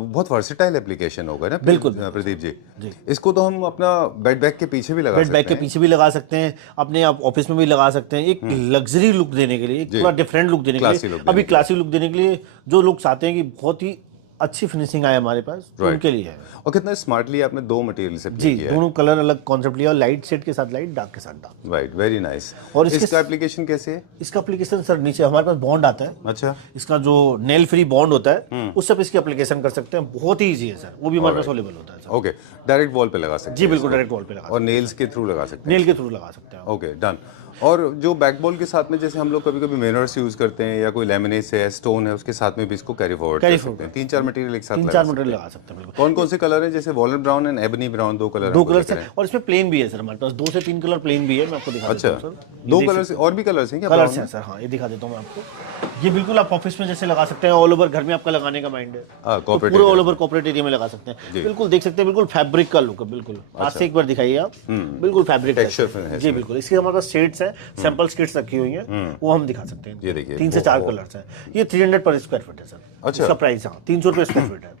बहुत वर्सेटाइल एप्लीकेशन होगा ना? बिल्कुल प्रदीप जी, इसको तो हम अपना बेड बैग के पीछे भी लगा सकते हैं। बेड बैग के पीछे भी लगा सकते हैं, अपने आप ऑफिस में भी लगा सकते हैं। एक लग्जरी लुक देने के लिए, एक पूरा डिफरेंट लुक देने के लिए, अभी क्लासी लुक देने के लिए, जो लोग चाहते हैं कि बहुत ही अच्छी फिनिशिंग आए हमारे पास, उनके लिए है। और कितना स्मार्टली आपने 2 मटेरियल से जी, दोनों कलर अलग कॉन्सेप्ट लिया, लाइट शेड के साथ लाइट, डार्क के साथ डार्क। Right, very nice. और इसका एप्लीकेशन कैसे है? इसका एप्लीकेशन सर नीचे हमारे पास बॉन्ड आता है। अच्छा, इसका जो नेल फ्री बॉन्ड होता है उससे इसकी एप्लीकेशन कर सकते हैं, बहुत ही ईजी है सर, वो भी हमारे पास अवेलेबल होता है सर। ओके, डायरेक्ट वॉल पे लगा सकते हैं? जी बिल्कुल, डायरेक्ट वॉल पे लगा, और नेल्स के थ्रू लगा सकते हैं? नेल के थ्रू लगा सकते हैं। Okay, done. और जो बैकबोल के साथ में जैसे हम लोग कभी कभी मिरर्स यूज करते हैं या कोई लेमिनेस है, स्टोन है, उसके साथ में भी इसको कैरी फॉरवर्ड कर सकते हैं। 3-4 मटेरियल एक साथ लगा सकते हैं। बिल्कुल। कौन कौन से कलर हैं? जैसे wallet brown and ebony brown, 2 colour है, और इसमें प्लेन भी है सर हमारे पास, 2 से 3 कलर प्लेन भी है। मैं आपको दिखा देता हूं सर। 2 कलर से और भी कलर्स हैं क्या? कलर्स हैं सर, हाँ, ये दिखा देता हूं मैं आपको। ये बिल्कुल आप ऑफिस में जैसे लगा सकते हैं, ऑल ओवर घर में आपका लगाने का माइंड है, पूरे ऑल ओवर कॉर्पोरेट एरिया में लगा सकते हैं। बिल्कुल देख सकते हैं, बिल्कुल फैब्रिक का लुक है, बिल्कुल हाथ से एक बार दिखाइए आप, बिल्कुल फैब्रिक टेक्सचर। जी बिल्कुल। इसके हमारे पास शेड्स हैं, सैंपल शेड्स रखी हुई हैं, वो हम दिखा सकते हैं। ये देखिए, 3 से 4 कलर्स हैं। ये 300 पर स्क्वायर फीट है सर। अच्छा, इसका प्राइस 300 रुपये स्क्वायर फीट है।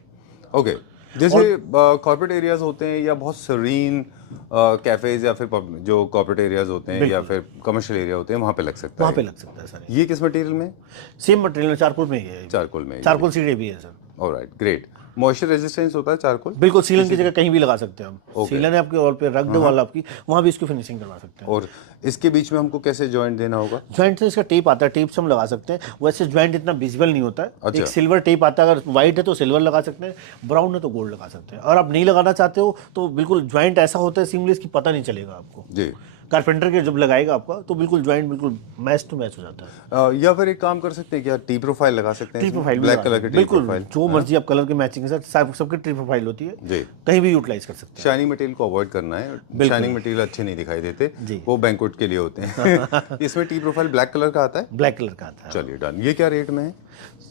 ओके, जैसे कॉर्पोरेट एरियाज होते हैं या बहुत सरीन कैफेज या फिर जो कॉर्पोरेट एरियाज होते हैं या फिर कमर्शियल एरिया होते हैं, वहाँ पे लग सकता है? वहाँ पे लग सकता है सर। ये किस मटेरियल में? सेम मटेरियल, चारकोल में ही है। चारकोल में? चारकोल सीढ़ी भी है sir. Alright, great. Moisture resistance होता है चारकोल? बिल्कुल, सीलन की जगह कहीं भी लगा सकते हैं हम। सीलन है आपके वॉल पे, रग दो वॉल आपकी, वहाँ भी इसकी फिनिशिंग करवा सकते हैं। और इसके बीच में हमको कैसे जॉइंट देना होगा? जॉइंट से इसका टेप आता है, टेप से हम लगा सकते हैं। वैसे जॉइंट इतना विजिबल नहीं होता है। अच्छा। एक सिल्वर टेप आता है, अगर व्हाइट है तो सिल्वर लगा सकते हैं, ब्राउन है तो गोल्ड लगा सकते हैं। और आप नहीं लगाना चाहते हो तो बिल्कुल जॉइंट ऐसा होता है सीमलेस की पता नहीं चलेगा आपको। जी। कारपेंटर के जब लगाएगा आपका तो बिल्कुल जॉइंट बिल्कुल मैच टू मैच हो जाता है। या फिर एक काम कर सकते हैं क्या, टी प्रोफाइल लगा सकते हैं? ट्री प्रोफाइल ब्लैक कलर की टी बिल्कुल, प्रोफाइल, जो मर्जी आप कलर के मैचिंग के साथ सबकी ट्री प्रोफाइल होती है जी। कहीं भी यूटिलाइज कर सकते हैं। शाइनिंग मटेरियल को अवॉइड करना है, शाइनिंग मटेरियल अच्छे नहीं दिखाई देते, जी। वो बैंक्वेट के लिए होते हैं। इसमें टी प्रोफाइल ब्लैक कलर का आता है? ब्लैक कलर का आता है। चलिए डन। ये क्या रेट में है?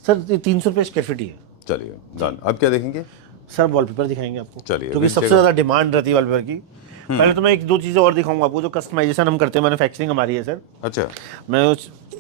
सर ये 300 रुपये स्क्वायर फीट ही है। चलिए डन। अब क्या देखेंगे? सर वॉलपेपर दिखाएंगे आपको, चलिए, क्योंकि सबसे ज़्यादा डिमांड रहती है वॉलपेपर की। पहले तो मैं एक दो चीज़ें और दिखाऊंगा आपको, जो कस्टमाइजेशन हम करते हैं, मैन्युफैक्चरिंग हमारी है सर। अच्छा। मैं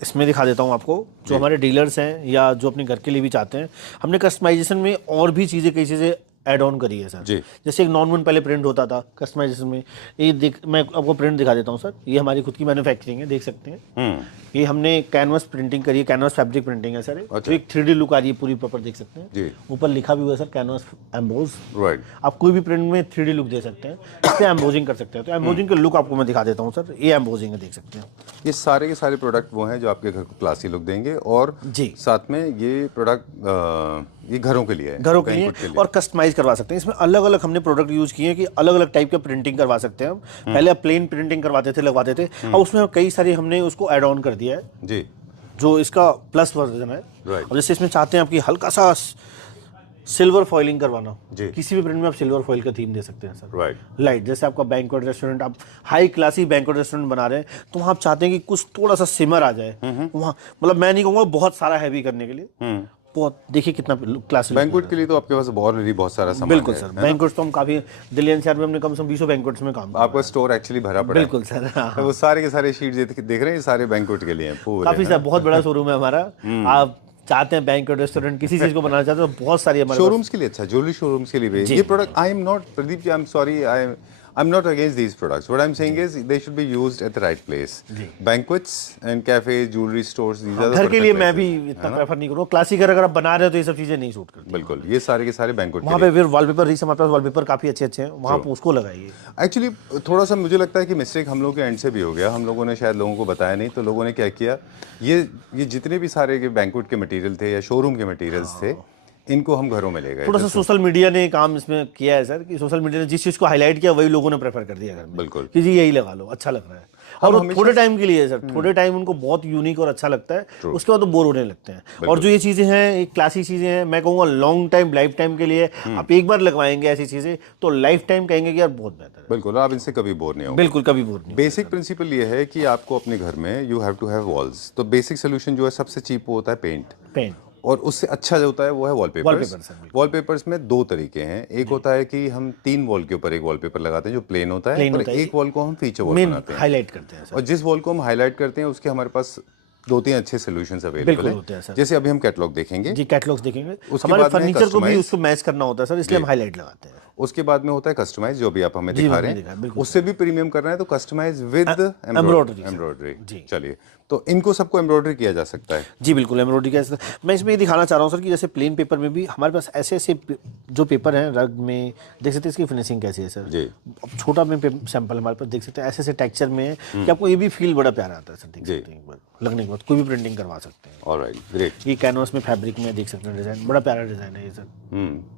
इसमें दिखा देता हूँ आपको, जो हमारे डीलर्स हैं या जो अपने घर के लिए भी चाहते हैं, हमने कस्टमाइजेशन में और भी चीज़ें, कई चीज़ें ऐड ऑन करी है सर। जी। जैसे एक नॉन वन पहले प्रिंट होता था कस्टमाइजेशन में, ये मैं आपको प्रिंट दिखा देता हूँ सर। ये हमारी खुद की मैन्युफैक्चरिंग है, देख सकते हैं। ये हमने कैनवस प्रिंटिंग करी है, कैनवस फैब्रिक प्रिंटिंग है सर। अच्छा। तो एक 3D लुक आ रही है पूरी प्रॉपर, देख सकते हैं। जी। ऊपर लिखा भी हुआ है सर कैनवस एम्बोज। राइट। आप कोई भी प्रिंट में 3D लुक दे सकते हैं, इससे एम्बोजिंग कर सकते हैं। तो एम्बोजिंग के लुक आपको मैं दिखा देता हूँ सर। ये एम्बोजिंग है, देख सकते हैं। ये सारे के सारे प्रोडक्ट वो हैं जो आपके घर को क्लासी लुक देंगे, और जी। साथ में ये प्रोडक्ट ये घरों के लिए है, घरों के लिए, बैंक्वेट के लिए। और कस्टमाइज करवा सकते हैं। इसमें अलग अलग हमने प्रोडक्ट यूज किए हैं कि अलग अलग टाइप के प्रिंटिंग करवा सकते हैं हम। पहले आप प्लेन प्रिंटिंग करवाते थे, लगवाते थे, अब उसमें कई सारी हमने उसको ऐड ऑन कर दिया है, जी। जो इसका प्लस वर्जन है। राइट। और जैसे इसमें चाहते हैं आपकी हल्का सा सिल्वर फॉइलिंग करवाना, जी। किसी भी प्रिंट में आप सिल्वर फॉइल का थीम दे सकते हैं सर। राइट। लाइट, जैसे आपका बैंक्वेट रेस्टोरेंट, आप हाई क्लासी बैंक्वेट रेस्टोरेंट बना रहे हैं, तो वहाँ आप चाहते हैं कि कुछ थोड़ा सा सिमर आ जाए वहाँ, मतलब मैं नहीं कहूँगा बहुत सारा हैवी करने के लिए, बहुत देखिए कितना क्लासी। बैंक्वेट के लिए तो आपके पास ऑलरेडी बहुत सारा सामान बिल्कुल है, सर। है ना? बैंक्वेट्स तो हम काफी, दिल्ली एनसीआर में हमने कम से कम 20 बैंक्वेट्स में काम किया। आपका स्टोर एक्चुअली भरा पड़ा है। बिल्कुल सर। हाँ। तो वो सारे के सारे शीट देख रहे हैं, ये सारे बैंक्वेट के लिए हैं पूरे, काफी है सर, ना? बहुत बड़ा शोरूम है हमारा। आप चाहते हैं बैंक्वेट रेस्टोरेंट किसी चीज को बनाना चाहते हो तो बहुत सारी हमारे शोरूम्स के लिए अच्छा, ज्वेलरी शोरूम्स के लिए भी ये product. I am not, Pradeep ji, I am sorry, I'm not against these products. What I'm saying is they should be used at the right place. Banquets and cafes, jewelry stores, these are the घर के लिए perfect मैं भी places, इतना prefer नहीं करूँगा। Classic घर अगर आप बना रहे हो तो ये सब चीजें नहीं सूट करती। बिल्कुल, ये सारे के सारे बैंक्वेट वहाँ पे फिर वॉलपेपर रीस, हमारे पास वॉलपेपर काफी अच्छे अच्छे हैं, वहाँ पे उसको लगाइए। एक्चुअली थोड़ा सा मुझे लगता है कि मिस्टेक हम लोग के एंड से भी हो गया। हम लोगों ने शायद लोगों को बताया नहीं, तो लोगों ने क्या किया, ये जितने भी सारे के बैंक्वेट के मटेरियल थे या शोरूम के मटेरियल्स थे, इनको हम घरों में ले गए। थोड़ा सा सोशल मीडिया ने काम इसमें किया है सर, कि सोशल मीडिया ने जिस चीज को हाईलाइट किया वही लोगों ने प्रेफर कर दिया घर में। बिल्कुल। कि जी यही लगा लो, अच्छा लग रहा है। और वो थोड़े टाइम के लिए है सर, थोड़े टाइम उनको बहुत यूनिक और अच्छा लगता है, उसके बाद तो बोर होने लगते हैं। और जो ये चीजें हैं, एक क्लासिक चीजें हैं, मैं कहूँगा लॉन्ग टाइम, लाइफ टाइम के लिए आप एक बार लगवाएंगे ऐसी चीजें तो लाइफ टाइम कहेंगे कि यार बहुत बेहतर है। बिल्कुल, आप इनसे कभी बोर नहीं होंगे। बिल्कुल, कभी बोर नहीं। बेसिक प्रिंसिपल ये है कि आपको अपने घर में you have to have walls. तो बेसिक सोल्यूशन जो है सबसे चीप वो होता है पेंट, और उससे अच्छा जो होता है वो है वॉलपेपर्स। वॉलपेपर्स में दो तरीके हैं, एक होता है कि हम 3 वॉल के ऊपर एक वॉलपेपर लगाते हैं जो प्लेन होता है, और एक वॉल को हम फीचर वॉल बनाते हैं, हाईलाइट करते हैं सर। और जिस वॉल को हम हाईलाइट करते हैं उसके हमारे पास 2-3 अच्छे सॉल्यूशंस अवेलेबल हैं। जैसे अभी हम कैटलॉग देखेंगे जी, कैटलॉग्स देखेंगे। हमारे फर्नीचर को भी उसको मैच करना होता है सर, इसलिए हम हाईलाइट लगाते हैं। उसके बाद में होता है कस्टमाइज, जो भी आप हमें दिखा रहे हैं, उससे भी प्रीमियम कर रहे हैं तो कस्टमाइज विद एम्ब्रॉयडरी। चलिए, तो इनको सबको एम्ब्रॉयडरी किया जा सकता है। जी बिल्कुल, एम्ब्रॉयडरी का मैं इसमें ये दिखाना चाह रहा हूँ सर कि जैसे प्लेन पेपर में भी हमारे पास ऐसे ऐसे जो पेपर हैं रग में, देख सकते हैं इसकी फिनिशिंग कैसी है सर। जी। अब छोटा में सैंपल हमारे पास देख सकते हैं, ऐसे ऐसे टेक्सचर में है कि आपको ये भी फील बड़ा प्यारा आता है सर। देख सकते हैं एक बार लगने के बाद कोई भी प्रिंटिंग करवा सकते हैं। Alright, great. ये कैनवस में फैब्रिक में देख सकते हैं डिजाइन, बड़ा प्यारा डिजाइन है ये सर।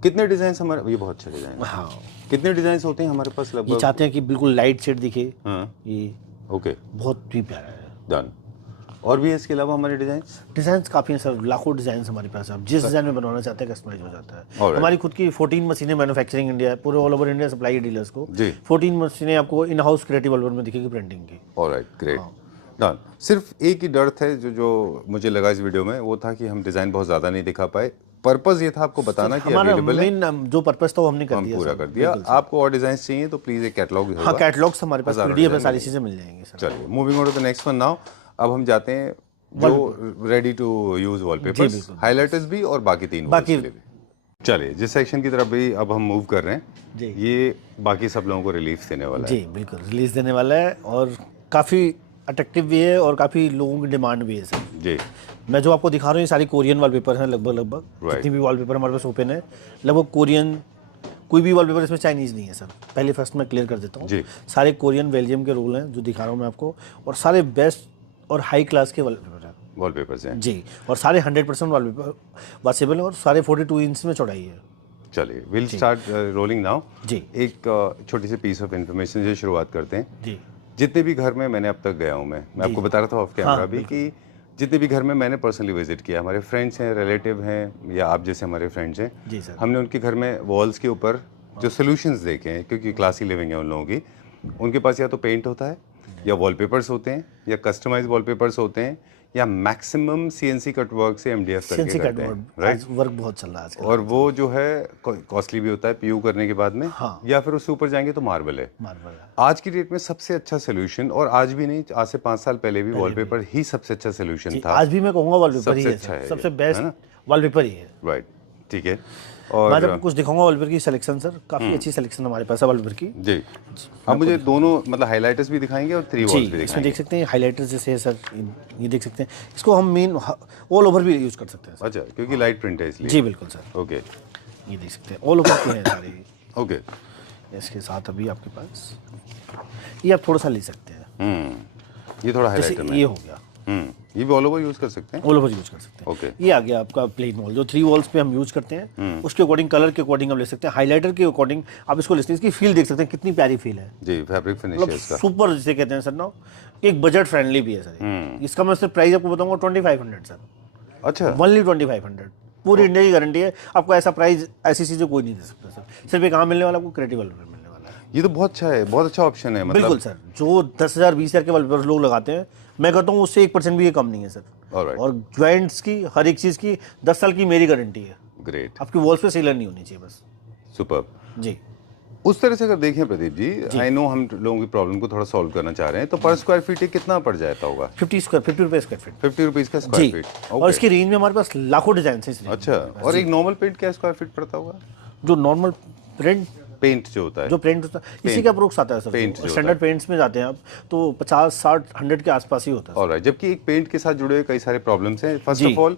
कितने डिजाइन हमारे, ये बहुत अच्छा डिजाइन है। हाँ, कितने डिजाइन होते हैं हमारे पास ये लगभग? चाहते हैं कि बिल्कुल लाइट शेड दिखे। हाँ, ये ओके, बहुत भी प्यारा है। डन। और भी इसके अलावा हमारे डिजाइन्स काफ़ी हैं सर, लाखों डिजाइन हमारे पास। आप जिस डिजाइन में बनवाना चाहते हैं कस्टमाइज हो जाता है। Alright. हमारी खुद की 14 मशीनें मैन्युफैक्चरिंग इंडिया है, पूरे ऑल ओवर इंडिया सप्लाई है डीलर्स को। जी। 14 मशीनें आपको इन हाउस क्रिएटिव वॉल्वर में दिखेगी प्रिंटिंग की। Alright, great, done. सिर्फ एक ही डर था जो मुझे लगा इस वीडियो में, वो था कि हम डिजाइन बहुत ज्यादा नहीं दिखा पाए। पर्पस ये था आपको बताना कि हमारा अवेलेबल है, मेन जो पर्पस था वो हमने कर दिया, पूरा कर दिया। आपको और डिजाइन चाहिए तो प्लीज एक कैटलॉग हाँ, कैटलॉग्स हमारे पास पीडीएफ में सारी चीजें मिल जाएंगी सर। चलिए, moving on to the next one now. अब हम जाते हैं जो ready to use wallpapers, highlighters भी और बाकी 3 बाकी भी। चलिए, जिस सेक्शन की तरफ भी अब हम मूव कर रहे हैं जी, ये बाकी सब लोगों को रिलीफ देने वाला है। जी बिल्कुल, रिलीज देने वाला है और काफ़ी अट्रैक्टिव भी है और काफ़ी लोगों की डिमांड भी है सर। जी मैं जो आपको दिखा रहा हूँ ये सारी कोरियन वॉलपेपर हैं लगभग Right. जितनी भी वॉलपेपर हमारे पास ओपन है लगभग कोरियन, कोई भी वॉलपेपर इसमें चाइनीज़ नहीं है सर। पहले फर्स्ट मैं क्लियर कर देता हूँ, जी। सारे कोरियन बेल्जियम के रोल हैं जो दिखा रहा हूँ मैं आपको, और सारे बेस्ट और हाई क्लास के वॉलपेपर हैं वॉलपेपर्स हैं। जी, और सारे 100% वॉलपेपर वॉशेबल है और सारे 42 इंच में चौड़ाई है। चलिए विल स्टार्ट रोलिंग नाउ। जी। एक छोटी सी पीस ऑफ इन्फॉर्मेशन से शुरुआत करते हैं। जी जितने भी घर में मैंने अब तक गया हूँ मैं आपको बता रहा था ऑफ कैमरा हाँ, भी कि जितने भी घर में मैंने पर्सनली विजिट किया, हमारे फ्रेंड्स हैं, रिलेटिव हैं या आप जैसे हमारे फ्रेंड्स हैं, जी सर। हमने उनके घर में वॉल्स के ऊपर जो सोल्यूशंस देखे हैं, क्योंकि क्लासी लिविंग है उन लोगों की, उनके पास या तो पेंट होता है या वॉलपेपर्स होते हैं या कस्टमाइज वॉलपेपर्स होते हैं या मैक्सिमम सीएनसी कटवर्क से एमडीएफ करके सीएनसी करते हैं, राइट। वर्क बहुत चल रहा है आजकल। और वो जो है कॉस्टली भी होता है पीयू करने के बाद में, हाँ। या फिर उससे ऊपर जाएंगे तो मार्बल है। मार्बल है। आज की डेट में सबसे अच्छा सोल्यूशन, और आज भी नहीं, आज से 5 साल पहले भी वॉलपेपर ही सबसे अच्छा सोल्यूशन था। आज भी मैं कहूँगा वॉलपेपर ही सबसे है अच्छा है सर, ये, सबसे है बेस्ट ना? वॉलपेपर ही है। राइट, ठीक है। मैं और आपको कुछ दिखाऊंगा वॉलपेपर की सिलेक्शन सर, काफ़ी अच्छी सिलेक्शन हमारे पास है वॉलपेपर की। जी, अब मुझे दोनों मतलब हाइलाइटर्स भी दिखाएंगे और 3 वॉल्स भी इसमें दिखाएंगे। देख सकते हैं हाइलाइटर जैसे है सर, ये देख सकते हैं, इसको हम मेन ऑल ओवर भी यूज़ कर सकते हैं सर। अच्छा, क्योंकि लाइट प्रिंट है इसलिए। जी बिल्कुल सर, ओके ये देख सकते हैं ऑल ओवर के हैं सारे। ओके। इसके साथ अभी आपके पास ये आप थोड़ा सा ले सकते हैं, ये थोड़ा जैसे हाइलाइटर में ये हो गया, ये भी ऑल ओवर यूज कर सकते हैं। ऑल ओवर यूज कर सकते हैं। ओके। ये आ गया आपका प्लेन वॉल, जो 3 वॉल्स पे हम यूज करते हैं, उसके अकॉर्डिंग कलर के अकॉर्डिंग हम ले सकते हैं, हाइलाइटर के अकॉर्डिंग आप इसको ले सकते हैं। इसकी फील देख सकते हैं कितनी प्यारी फील है, जी, फैब्रिक फिनिश मतलब है इसका। सुपर जिसे कहते हैं सर ना, एक बजट फ्रेंडली भी है सर। इसका मैं सिर्फ प्राइस आपको बताऊंगा 2500 सर, अच्छा, ओनली 2500। पूरी इंडिया की गारंटी है, आपको ऐसा प्राइस ऐसी चीज़ें कोई नहीं दे सकता सर। सिर्फ एक कहाँ मिलने वाला, आपको क्रिएटिव वॉलपेपर मिलने वाला है। ये तो बहुत अच्छा है, बहुत अच्छा ऑप्शन है। बिल्कुल मतलब सर, जो 10,000 20,000 के वॉलपेपर लोग लगाते हैं, मैं कहता हूँ उससे 1% भी ये कम नहीं है सर। Alright. और ज्वाइंट्स की हर एक चीज़ की 10 साल की मेरी गारंटी है। ग्रेट, आपकी वॉल्स पे सेलर नहीं होनी चाहिए बस। सुपर। जी उस तरह से अगर देखें प्रदीप जी, आई नो हम लोगों की प्रॉब्लम को थोड़ा सॉल्व करना चाह रहे हैं, तो पर स्क्वायर फीट ये कितना पड़ जाता होगा? 50 रुपये स्क्वायर फीट 50 रुपीज़ का जी। Square feet. और इसकी रेंज में हमारे पास लाखों डिजाइन है इस range में। अच्छा, और एक नॉर्मल पेंट क्या स्क्वायर फीट पड़ता होगा? जो नॉर्मल प्रिंट पेंट जो होता है, जो प्रिंट होता है इसी का अप्रोक्स आता है सर। पेंट जो स्टैंडर्ड पेंट्स में जाते हैं आप तो 50 60 100 के आसपास ही होता है। ऑलराइट। जबकि एक पेंट के साथ जुड़े हुए कई सारे प्रॉब्लम्स हैं। फर्स्ट जी। Of all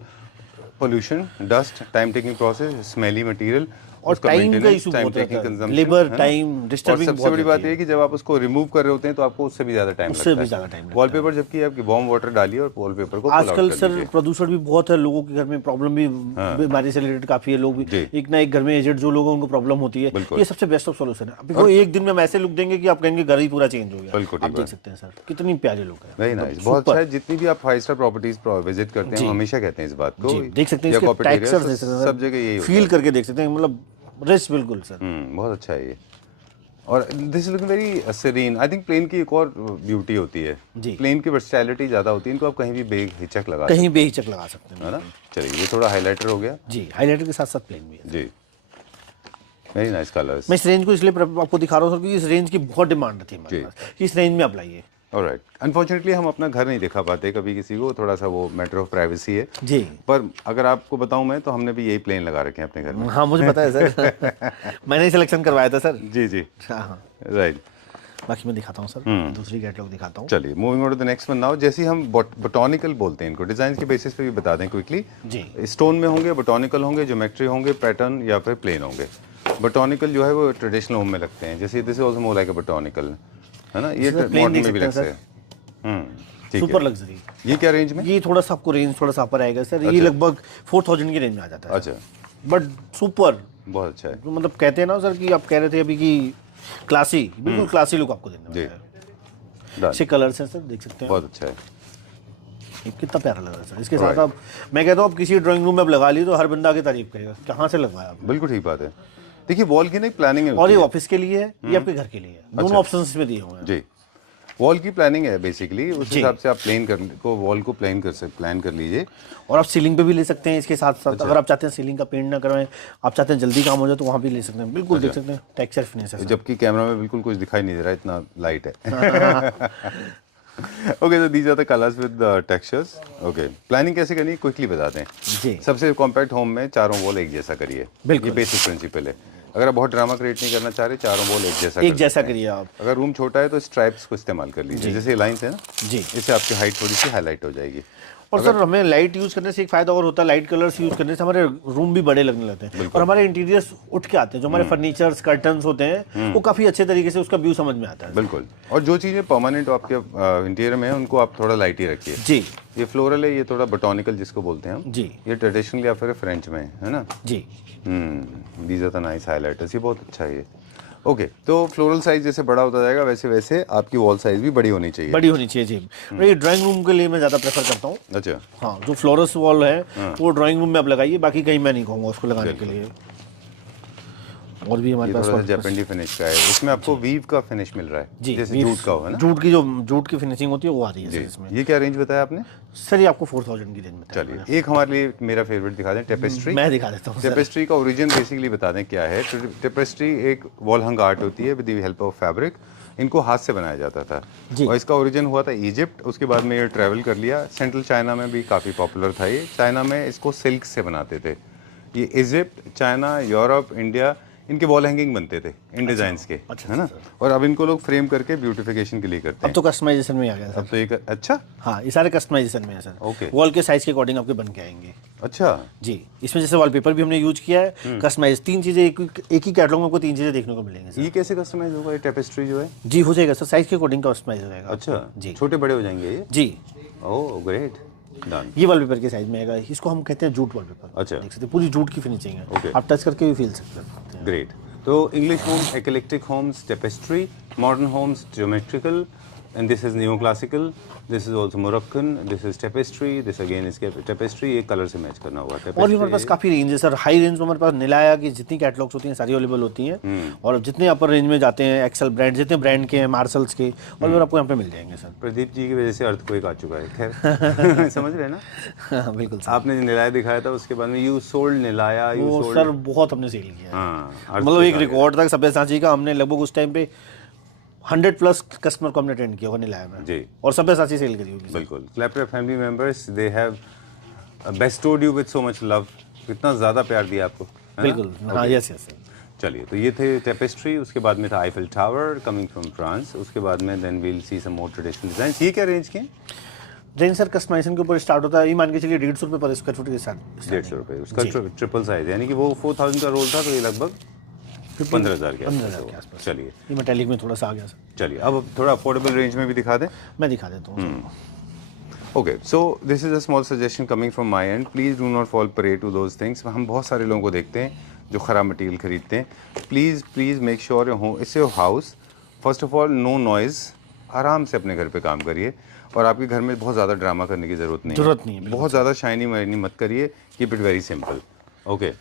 pollution, dust, time taking process, smelly material और टाइम का इशू बहुत रहता है, लेबर टाइम और डिस्टर्बिंग सबसे बड़ी बात यह है कि जब आप उसको रिमूव कर रहे होते हैं तो आपको उससे भी ज़्यादा टाइम लगता उससे है। भी ज़्यादा टाइम लगता है। वॉलपेपर जबकि आपकी वार्म वाटर डालिए और वॉलपेपर को pull out आजकल कर सर लीजिए। प्रदूषण भी बहुत है, लोगों के घर में प्रॉब्लम भी बीमारी से रिलेटेड काफी है। लोग भी जी। एक ना एक घर में एजेड जो लोगों को प्रॉब्लम होती है, बिल्कुल। ये सबसे बेस्ट ऑफ सॉल्यूशन है। आपको एक दिन में हम ऐसे लुक देंगे कि आप कहेंगे घर ही पूरा चेंज हो गया। बिल्कुल आप ठीक देख बात। सकते हैं सर कितनी प्यारे लोग हैं। वेरी नाइस, बहुत अच्छा है। जितनी भी आप 5 स्टार प्रॉपर्टीज विजिट करते हैं, हम हमेशा कहते हैं इस बात को। जी, देख सकते हैं या इसके corporate areas, टेक्सचर देख सकते हैं सब जगह यही होता फील करके देख सकते हैं, मतलब रिच बिल्कुल सर। है। बहुत अच्छा है ये। और this looking very serene. I think plain की एक और ब्यूटी होती है, जी। प्लेन की वर्सटैलिटी ज़्यादा होती है, इनको आप कहीं भी बेहिचक लगा कहीं बेहिचक लगा सकते है ना। चलिए, ये थोड़ा हाइलाइटर हो गया। जी, हाइलाइटर के साथ साथ प्लेन भी है। जी, वेरी नाइस कलर्स। मैं इस रेंज को इसलिए आपको दिखा रहा हूँ सर क्योंकि इस रेंज की बहुत डिमांड थी हमारे जी। पास, इस रेंज में आप लाइए। ऑलराइट। अनफॉर्चुनेटली हम अपना घर नहीं दिखा पाते कभी किसी को, थोड़ा सा वो मैटर ऑफ प्राइवेसी है। जी पर अगर आपको बताऊं मैं, तो हमने भी यही प्लेन लगा रखे हैं अपने घर में। हाँ मुझे पता है सर मैंने ही सिलेक्शन करवाया था सर। जी जी, हाँ हाँ, राइट। बाकी मैं दिखाता हूँ सर, दूसरी कैटलॉग दिखाता हूँ। चलिए, moving on to the next one now. जैसे हम बोटॉनिकल बोलते हैं इनको, डिजाइन के बेसिस पे भी बता दें क्विकली। जी स्टोन में होंगे, बोटॉनिकल होंगे, ज्योमेट्री होंगे, पैटर्न, या फिर प्लेन होंगे। बोटॉनिकल जो है वो ट्रेडिशनल होम में लगते हैं, जैसे this is also more like a botanical, है ना। ये plain मॉडर्न देख में भी लग सकते सकते हैं हैं। ठीक सुपर है। लग्जरी। ये क्या रेंज में? ये थोड़ा सा आपको रेंज थोड़ा सा ऊपर आएगा सर, ये लगभग 4000 की रेंज में आ जाता है। अच्छा, बट सुपर, बहुत अच्छा है। मतलब कहते हैं ना सर कि आप कह रहे थे अभी कि क्लासी, बिल्कुल क्लासी लुक आपको देने जी, वाला है। डन। अच्छे कलर्स हैं सर, देख सकते हैं बहुत अच्छा है। ये कितना प्यारा लग रहा है सर। इसके साथ आप, मैं कहता हूँ आप किसी ड्राइंग रूम में आप लगा ली तो हर बंदा आके तारीफ करेगा, कहाँ से लगवाया आप। बिल्कुल ठीक बात है। देखिए, वॉल की ना एक प्लानिंग है और ये ऑफिस के लिए है, ये आपके घर के लिए है, दोनों ऑप्शन इसमें दिए हुए हैं। जी, वॉल की प्लानिंग है बेसिकली। उस हिसाब से आप वॉल को प्लान कर लीजिए। और आप सीलिंग पे भी ले सकते हैं इसके साथ साथ। अगर आप चाहते हैं सीलिंग का पेंट ना करवाएं, आप चाहते हैं जल्दी काम हो जाए, तो वहाँ भी ले सकते हैं। बिल्कुल देख सकते हैं टेक्सचर फिनिश है सर। जबकि कैमरा में बिल्कुल कुछ दिखाई नहीं दे रहा, इतना लाइट है। ओके, तो these are the colours with textures. Okay, planning कैसे करनी है क्विकली बता दें। जी सबसे कॉम्पैक्ट होम में चारों वॉल एक जैसा करिए, बिल्कुल। ये बेसिक प्रिंसिपल है। अगर आप बहुत ड्रामा क्रिएट नहीं करना चाह रहे, चारों वॉल एक जैसा एक कर जैसा सकते हैं। करिए आप। अगर रूम छोटा है तो स्ट्राइप्स को इस्तेमाल कर लीजिए, जैसे लाइंस है ना जी। इससे आपकी हाइट थोड़ी सी हाईलाइट हो जाएगी। और सर हमें लाइट यूज़ करने से एक फ़ायदा और होता है, लाइट कलर्स यूज़ करने से हमारे रूम भी बड़े लगने लगते हैं और हमारे इंटीरियर्स उठ के आते हैं। जो हमारे फर्नीचर्स कर्टन्स होते हैं वो काफ़ी अच्छे तरीके से उसका व्यू समझ में आता है। बिल्कुल। और जो चीज़ें परमानेंट आपके इंटीरियर में है उनको आप थोड़ा लाइट ही रखिए। जी ये फ्लोरल है, ये थोड़ा बोटॉनिकल जिसको बोलते हैं हम। जी ये ट्रेडिशनली या फिर फ्रेंच में है ना। जी। These are the nice highlighters, ये बहुत अच्छा है ये। ओके, तो फ्लोरल साइज जैसे बड़ा होता जाएगा वैसे वैसे आपकी वॉल साइज भी बड़ी होनी चाहिए। बड़ी होनी चाहिए जी। ये ड्राइंग रूम के लिए मैं ज़्यादा प्रेफर करता हूँ। अच्छा। हाँ, जो फ्लोरस वॉल है वो ड्राइंग रूम में आप लगाइए, बाकी कहीं मैं नहीं कहूँगा उसको लगाने के लिए। और भी हमारे ये पास थोड़ा सा जापानी फिनिश का है, इसमें आपको वीव का फिनिश मिल रहा है, जी, जैसे जूट का हो है ना। जूट की फिनिशिंग होती है वो आ रही है सर इसमें। ये क्या रेंज बताया आपने? सर ये आपको 4000 की रेंज में। चलिए एक हमारे लिए मेरा फेवरेट दिखा दें, टेपेस्ट्री। मैं दिखा देता हूँ। टेपेस्ट्री का ओरिजिन बेसिकली बता दें क्या है। टेपेस्ट्री एक वॉल हंग आर्ट होती है with the help of fabric. इनको हाथ से बनाया जाता था और इसका ओरिजिन हुआ था इजिप्ट, उसके बाद में ये ट्रैवल कर लिया। सेंट्रल चाइना में भी काफ़ी पॉपुलर था ये। चाइना में इसको सिल्क से बनाते थे। ये इजिप्ट, चाइना, यूरोप, इंडिया, इनके वॉल हैंगिंग बनते थे इन डिजाइन्स के, है ना। और अब इनको लोग फ्रेम करके ब्यूटिफिकेशन के लिए करते अब हैं। तो कस्टमाइजेशन में आ गया सर। अब तो एक अच्छा, हाँ, ये सारे कस्टमाइजेशन में है सर। ओके। वॉल के साइज के अकॉर्डिंग आपके बन के आएंगे। अच्छा जी, इसमें जैसे वॉलपेपर भी हमने यूज किया है, कस्टमाइज 3 चीज़ें एक ही कैटलॉग में आपको 3 चीज़ें देखने को मिलेंगी सर। ये कैसे कस्टमाइज होगा ये टेपेस्ट्री जो है? जी हो जाएगा सर, साइज के अकॉर्डिंग कस्टमाइज हो जाएगा। अच्छा जी छोटे बड़े हो जाएंगे ये? जी। Oh great, done. ये वॉलपेपर के साइज में आएगा, इसको हम कहते हैं जूट वॉलपेपर। अच्छा। देख सकते हैं पूरी जूट की फिनिशिंग है। ओके। आप टच करके भी फील सकते हैं। ग्रेट। तो English home, eclectic homes tapestry, modern homes geometrical, and this is neo classical, this is also Moroccan, this is tapestry, this again is tapestry. ये कलर से मैच करना हुआ और भी हमारे पास काफ़ी रेंज है सर। हाई रेंज में हमारे पास निलाया की जितनी कैटलॉग्स होती हैं सारी अवेलेबल होती हैं, और जितने अपर रेंज में जाते हैं एक्सेल ब्रांड, जितने ब्रांड के हैं, मार्शल्स के, और भी आपको यहाँ पे मिल जाएंगे सर। प्रदीप जी की वजह से अर्थक्वेक आ चुका है, खैर समझ रहे हैं ना। हाँ, बिल्कुल सर। आपने निलाया दिखाया था, उसके बाद में यू सोल्ड निलाया, यू वो सोल्ड। सर बहुत हमने सेल किया है। हाँ, मतलब एक रिकॉर्ड था सब्यसाची का। हमने लगभग उस टाइम पे 100+ कस्टमर को हमने अटेंड किया होगा निलाया में जी। और सब्यसाची सेल करी होगी। बिल्कुल। क्लैपटॉप family members, they have bestowed you with so much love. कितना ज़्यादा प्यार दिया आपको, है ना? बिल्कुल। हाँ, यस यस। चलिए, तो ये थे टेपेस्ट्री, उसके बाद में था Eiffel tower coming from France, उसके बाद में देन वील सी सम मोर ट्रेडिशनल डिजाइन। ये क्या रेंज के? रेंज सर कस्टमाइजेशन के ऊपर स्टार्ट होता है। ये मान के चलिए 150 रुपये पर स्क्वायर फुट के साथ। 150 रुपये उसका ट्रिपल साइज, यानी कि वो 4000 का रोल था, तो ये लगभग 15,000 के आसपास। चलिए, ये मेटालिक में थोड़ा सा आ गया सर। चलिए अब थोड़ा अफोर्डेबल रेंज में भी दिखा दें। मैं दिखा देता हूँ। Okay, so this is a small suggestion coming from my end, please do not fall prey to those things. हम बहुत सारे लोगों को देखते हैं जो ख़राब मटेरियल खरीदते हैं। प्लीज़ मेक श्योर इससे house, first of all know noise, आराम से अपने घर पे काम करिए, और आपके घर में बहुत ज़्यादा ड्रामा करने की ज़रूरत नहीं है। बहुत ज़्यादा शाइनी वाइनी मत करिए, keep it very simple. Okay,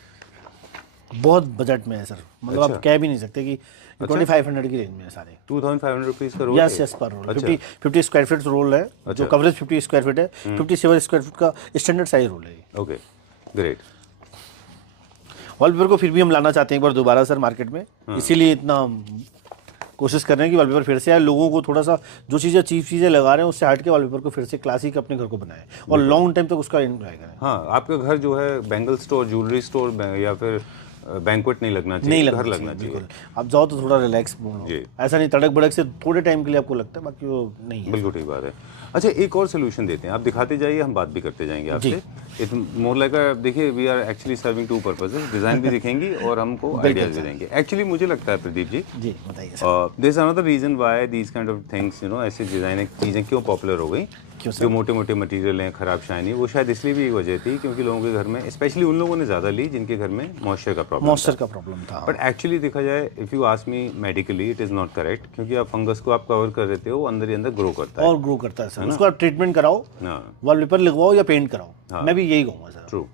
बहुत बजट में है सर, मतलब आप कह भी नहीं सकते कि 2500 की रेंज में है सारे। 2500 रुपीज़ का रोल? यस पर रोल। 50 स्क्वायर फीट रोल है, जो कवरेज 50 स्क्वायर फीट है। 57 स्क्वायर फीट का स्टैंडर्ड साइज रोल है। Okay, great. वॉलपेपर को फिर भी हम लाना चाहते हैं एक बार दोबारा सर मार्केट में, इसीलिए इतना हम कोशिश कर रहे हैं कि वॉलपेपर फिर से आए। लोगों को थोड़ा सा जो चीज़ें चीप चीज़ें लगा रहे हैं उससे हट के वॉलपेपर को फिर से क्लासिक अपने घर को बनाएं और लॉन्ग टाइम तक उसका एंजॉय करें। हाँ, आपका घर जो है बैंगल स्टोर, ज्वेलरी स्टोर या फिर बैंक्वेट नहीं लगना चाहिए, घर लगना चाहिए। आप जाओ तो थोड़ा रिलैक्स हो, ऐसा नहीं तड़क भड़क से थोड़े टाइम के लिए आपको लगता है, बाकी वो नहीं है। बिल्कुल ठीक बात है। अच्छा, एक और सोल्यूशन देते हैं, आप दिखाते जाइए, हम बात भी करते जाएंगे आपसे। इट मोर लाइक देखिए, we are actually serving 2 purposes, design भी दिखेंगी और हमको आइडियाज भी देंगे। एक्चुअली मुझे लगता है प्रदीप जी, बताइए। There is another reason why these kind of things, you know, ऐसी डिजाइन चीज़ें क्यों पॉपुलर हो गई, जो मोटे मोटे मटेरियल हैं, खराब शाइनी, वो शायद इसलिए भी एक वजह थी क्योंकि लोगों के घर में, स्पेशली उन लोगों ने ज़्यादा ली जिनके घर में मॉइस्चर का प्रॉब्लम था। बट एक्चुअली देखा जाए, if you ask me medically, it is not correct, क्योंकि आप फंगस को आप कवर कर देते हो, वो अंदर ही अंदर ग्रो करता है और ग्रो करता है सर। उसको आप ट्रीटमेंट कराओ, वॉलपेपर लगवाओ या पेंट कराओ, मैं भी यही कहूँगा सर। ट्रू,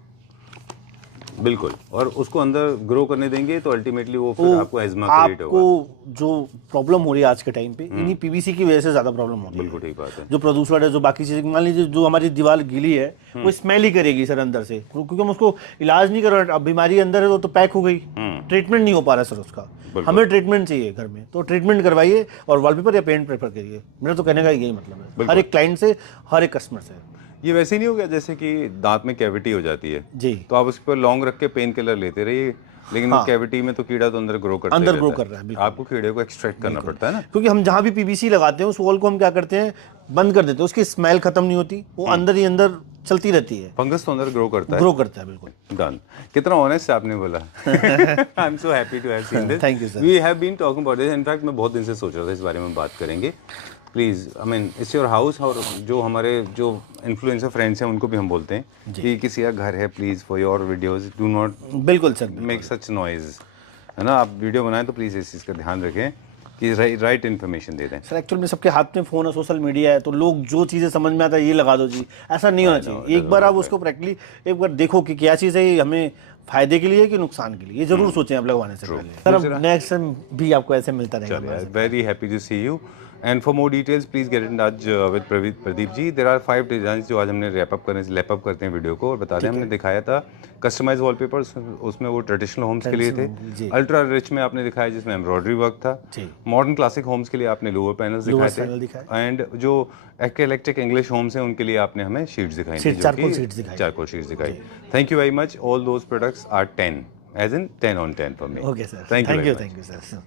बिल्कुल। और उसको अंदर ग्रो करने देंगे तो अल्टीमेटली वो फिर आपको एज़मा क्रिएट होगा। आपको जो प्रॉब्लम हो रही है आज के टाइम पे, इन्हीं पीवीसी की वजह से ज्यादा प्रॉब्लम होती है। बिल्कुल ठीक बात है। जो प्रदूषण है, जो बाकी चीजें, मान लीजिए जो हमारी दीवार गीली है वो स्मेल ही करेगी सर अंदर से, क्योंकि हम उसको इलाज नहीं कर रहे। अब बीमारी अंदर है तो पैक हो गई, ट्रीटमेंट नहीं हो पा रहा सर उसका। हमें ट्रीटमेंट चाहिए घर में, तो ट्रीटमेंट करवाइए और वॉलपेपर या पेंट प्रेफर करिए। मेरा तो कहने का यही मतलब है, हर एक क्लाइंट से, हर एक कस्टमर से। ये वैसे नहीं हो गया जैसे कि दांत में कैविटी हो जाती है जी, तो आप उस पर लॉन्ग रख के पेन किलर लेते रहिए, लेकिन वो कैविटी में तो कीड़ा तो अंदर ग्रो करता अंदर ही ग्रो रहता कर रहा है, बिल्कुल। आपको कीड़े को एक्सट्रैक्ट करना पड़ता है ना। क्योंकि हम जहाँ भी पीवीसी लगाते हैं उस वॉल को हम क्या करते हैं, बंद कर देते हैं, उसकी स्मेल खत्म नहीं होती, वो अंदर ही अंदर चलती रहती है, फंगस तो अंदर ग्रो करता है। ग्रो करता है, बिल्कुल। डन। कितना ऑनेस्ट आपने बोला। I am so happy to have seen this. Thank you, sir. We have been talking about this. In fact मैं बहुत दिन से सोच रहा था इस बारे में बात करेंगे। Please, I mean it's your house, और जो हमारे जो इन्फ्लुएंसर फ्रेंड्स हैं उनको भी हम बोलते हैं कि किसी का घर है, please for your videos do not बिल्कुल सर, मेक सच नॉइज, है ना। आप वीडियो बनाएं तो प्लीज़ इस चीज़ का ध्यान रखें कि राइट इन्फॉर्मेशन दे दें। सर एक्चुअल में सबके हाथ में फ़ोन है, सोशल मीडिया है, तो लोग जो चीज़ें समझ में आता है ये लगा दो जी, ऐसा नहीं होना चाहिए। एक बार आप उसको प्रैक्टिकली एक बार देखो कि क्या चीज़ है, ये हमें फायदे के लिए कि नुकसान के लिए, ये जरूर सोचें आप लगवाने से पहले। सर अब नेक्स्ट भी आपको ऐसे मिलता रहेगा। Very happy to see you, and for more details please get in touch with Pradeep ji. There are 5 designs जो आज हमने रैप अप करते हैं वीडियो को, और बता दें हमने दिखाया था कस्टमाइज वॉलपेपर्स, उसमें वो ट्रेडिशनल होम्स के लिए थे। अल्ट्रा रिच में आपने दिखाया जिसमें एम्ब्रॉयडरी वर्क था। मॉडर्न क्लासिक होम्स के लिए आपने लोअर पैनल्स दिखाए थे, एंड जो इलेक्ट्रिक इंग्लिश होम्स हैं उनके लिए आपने हमें शीट्स दिखाई थी, चारकोल शीट्स दिखाई। Thank you very much. All those products are 10 as in 10 on 10 for me. Okay, sir. Thank you very much. Thank you, sir.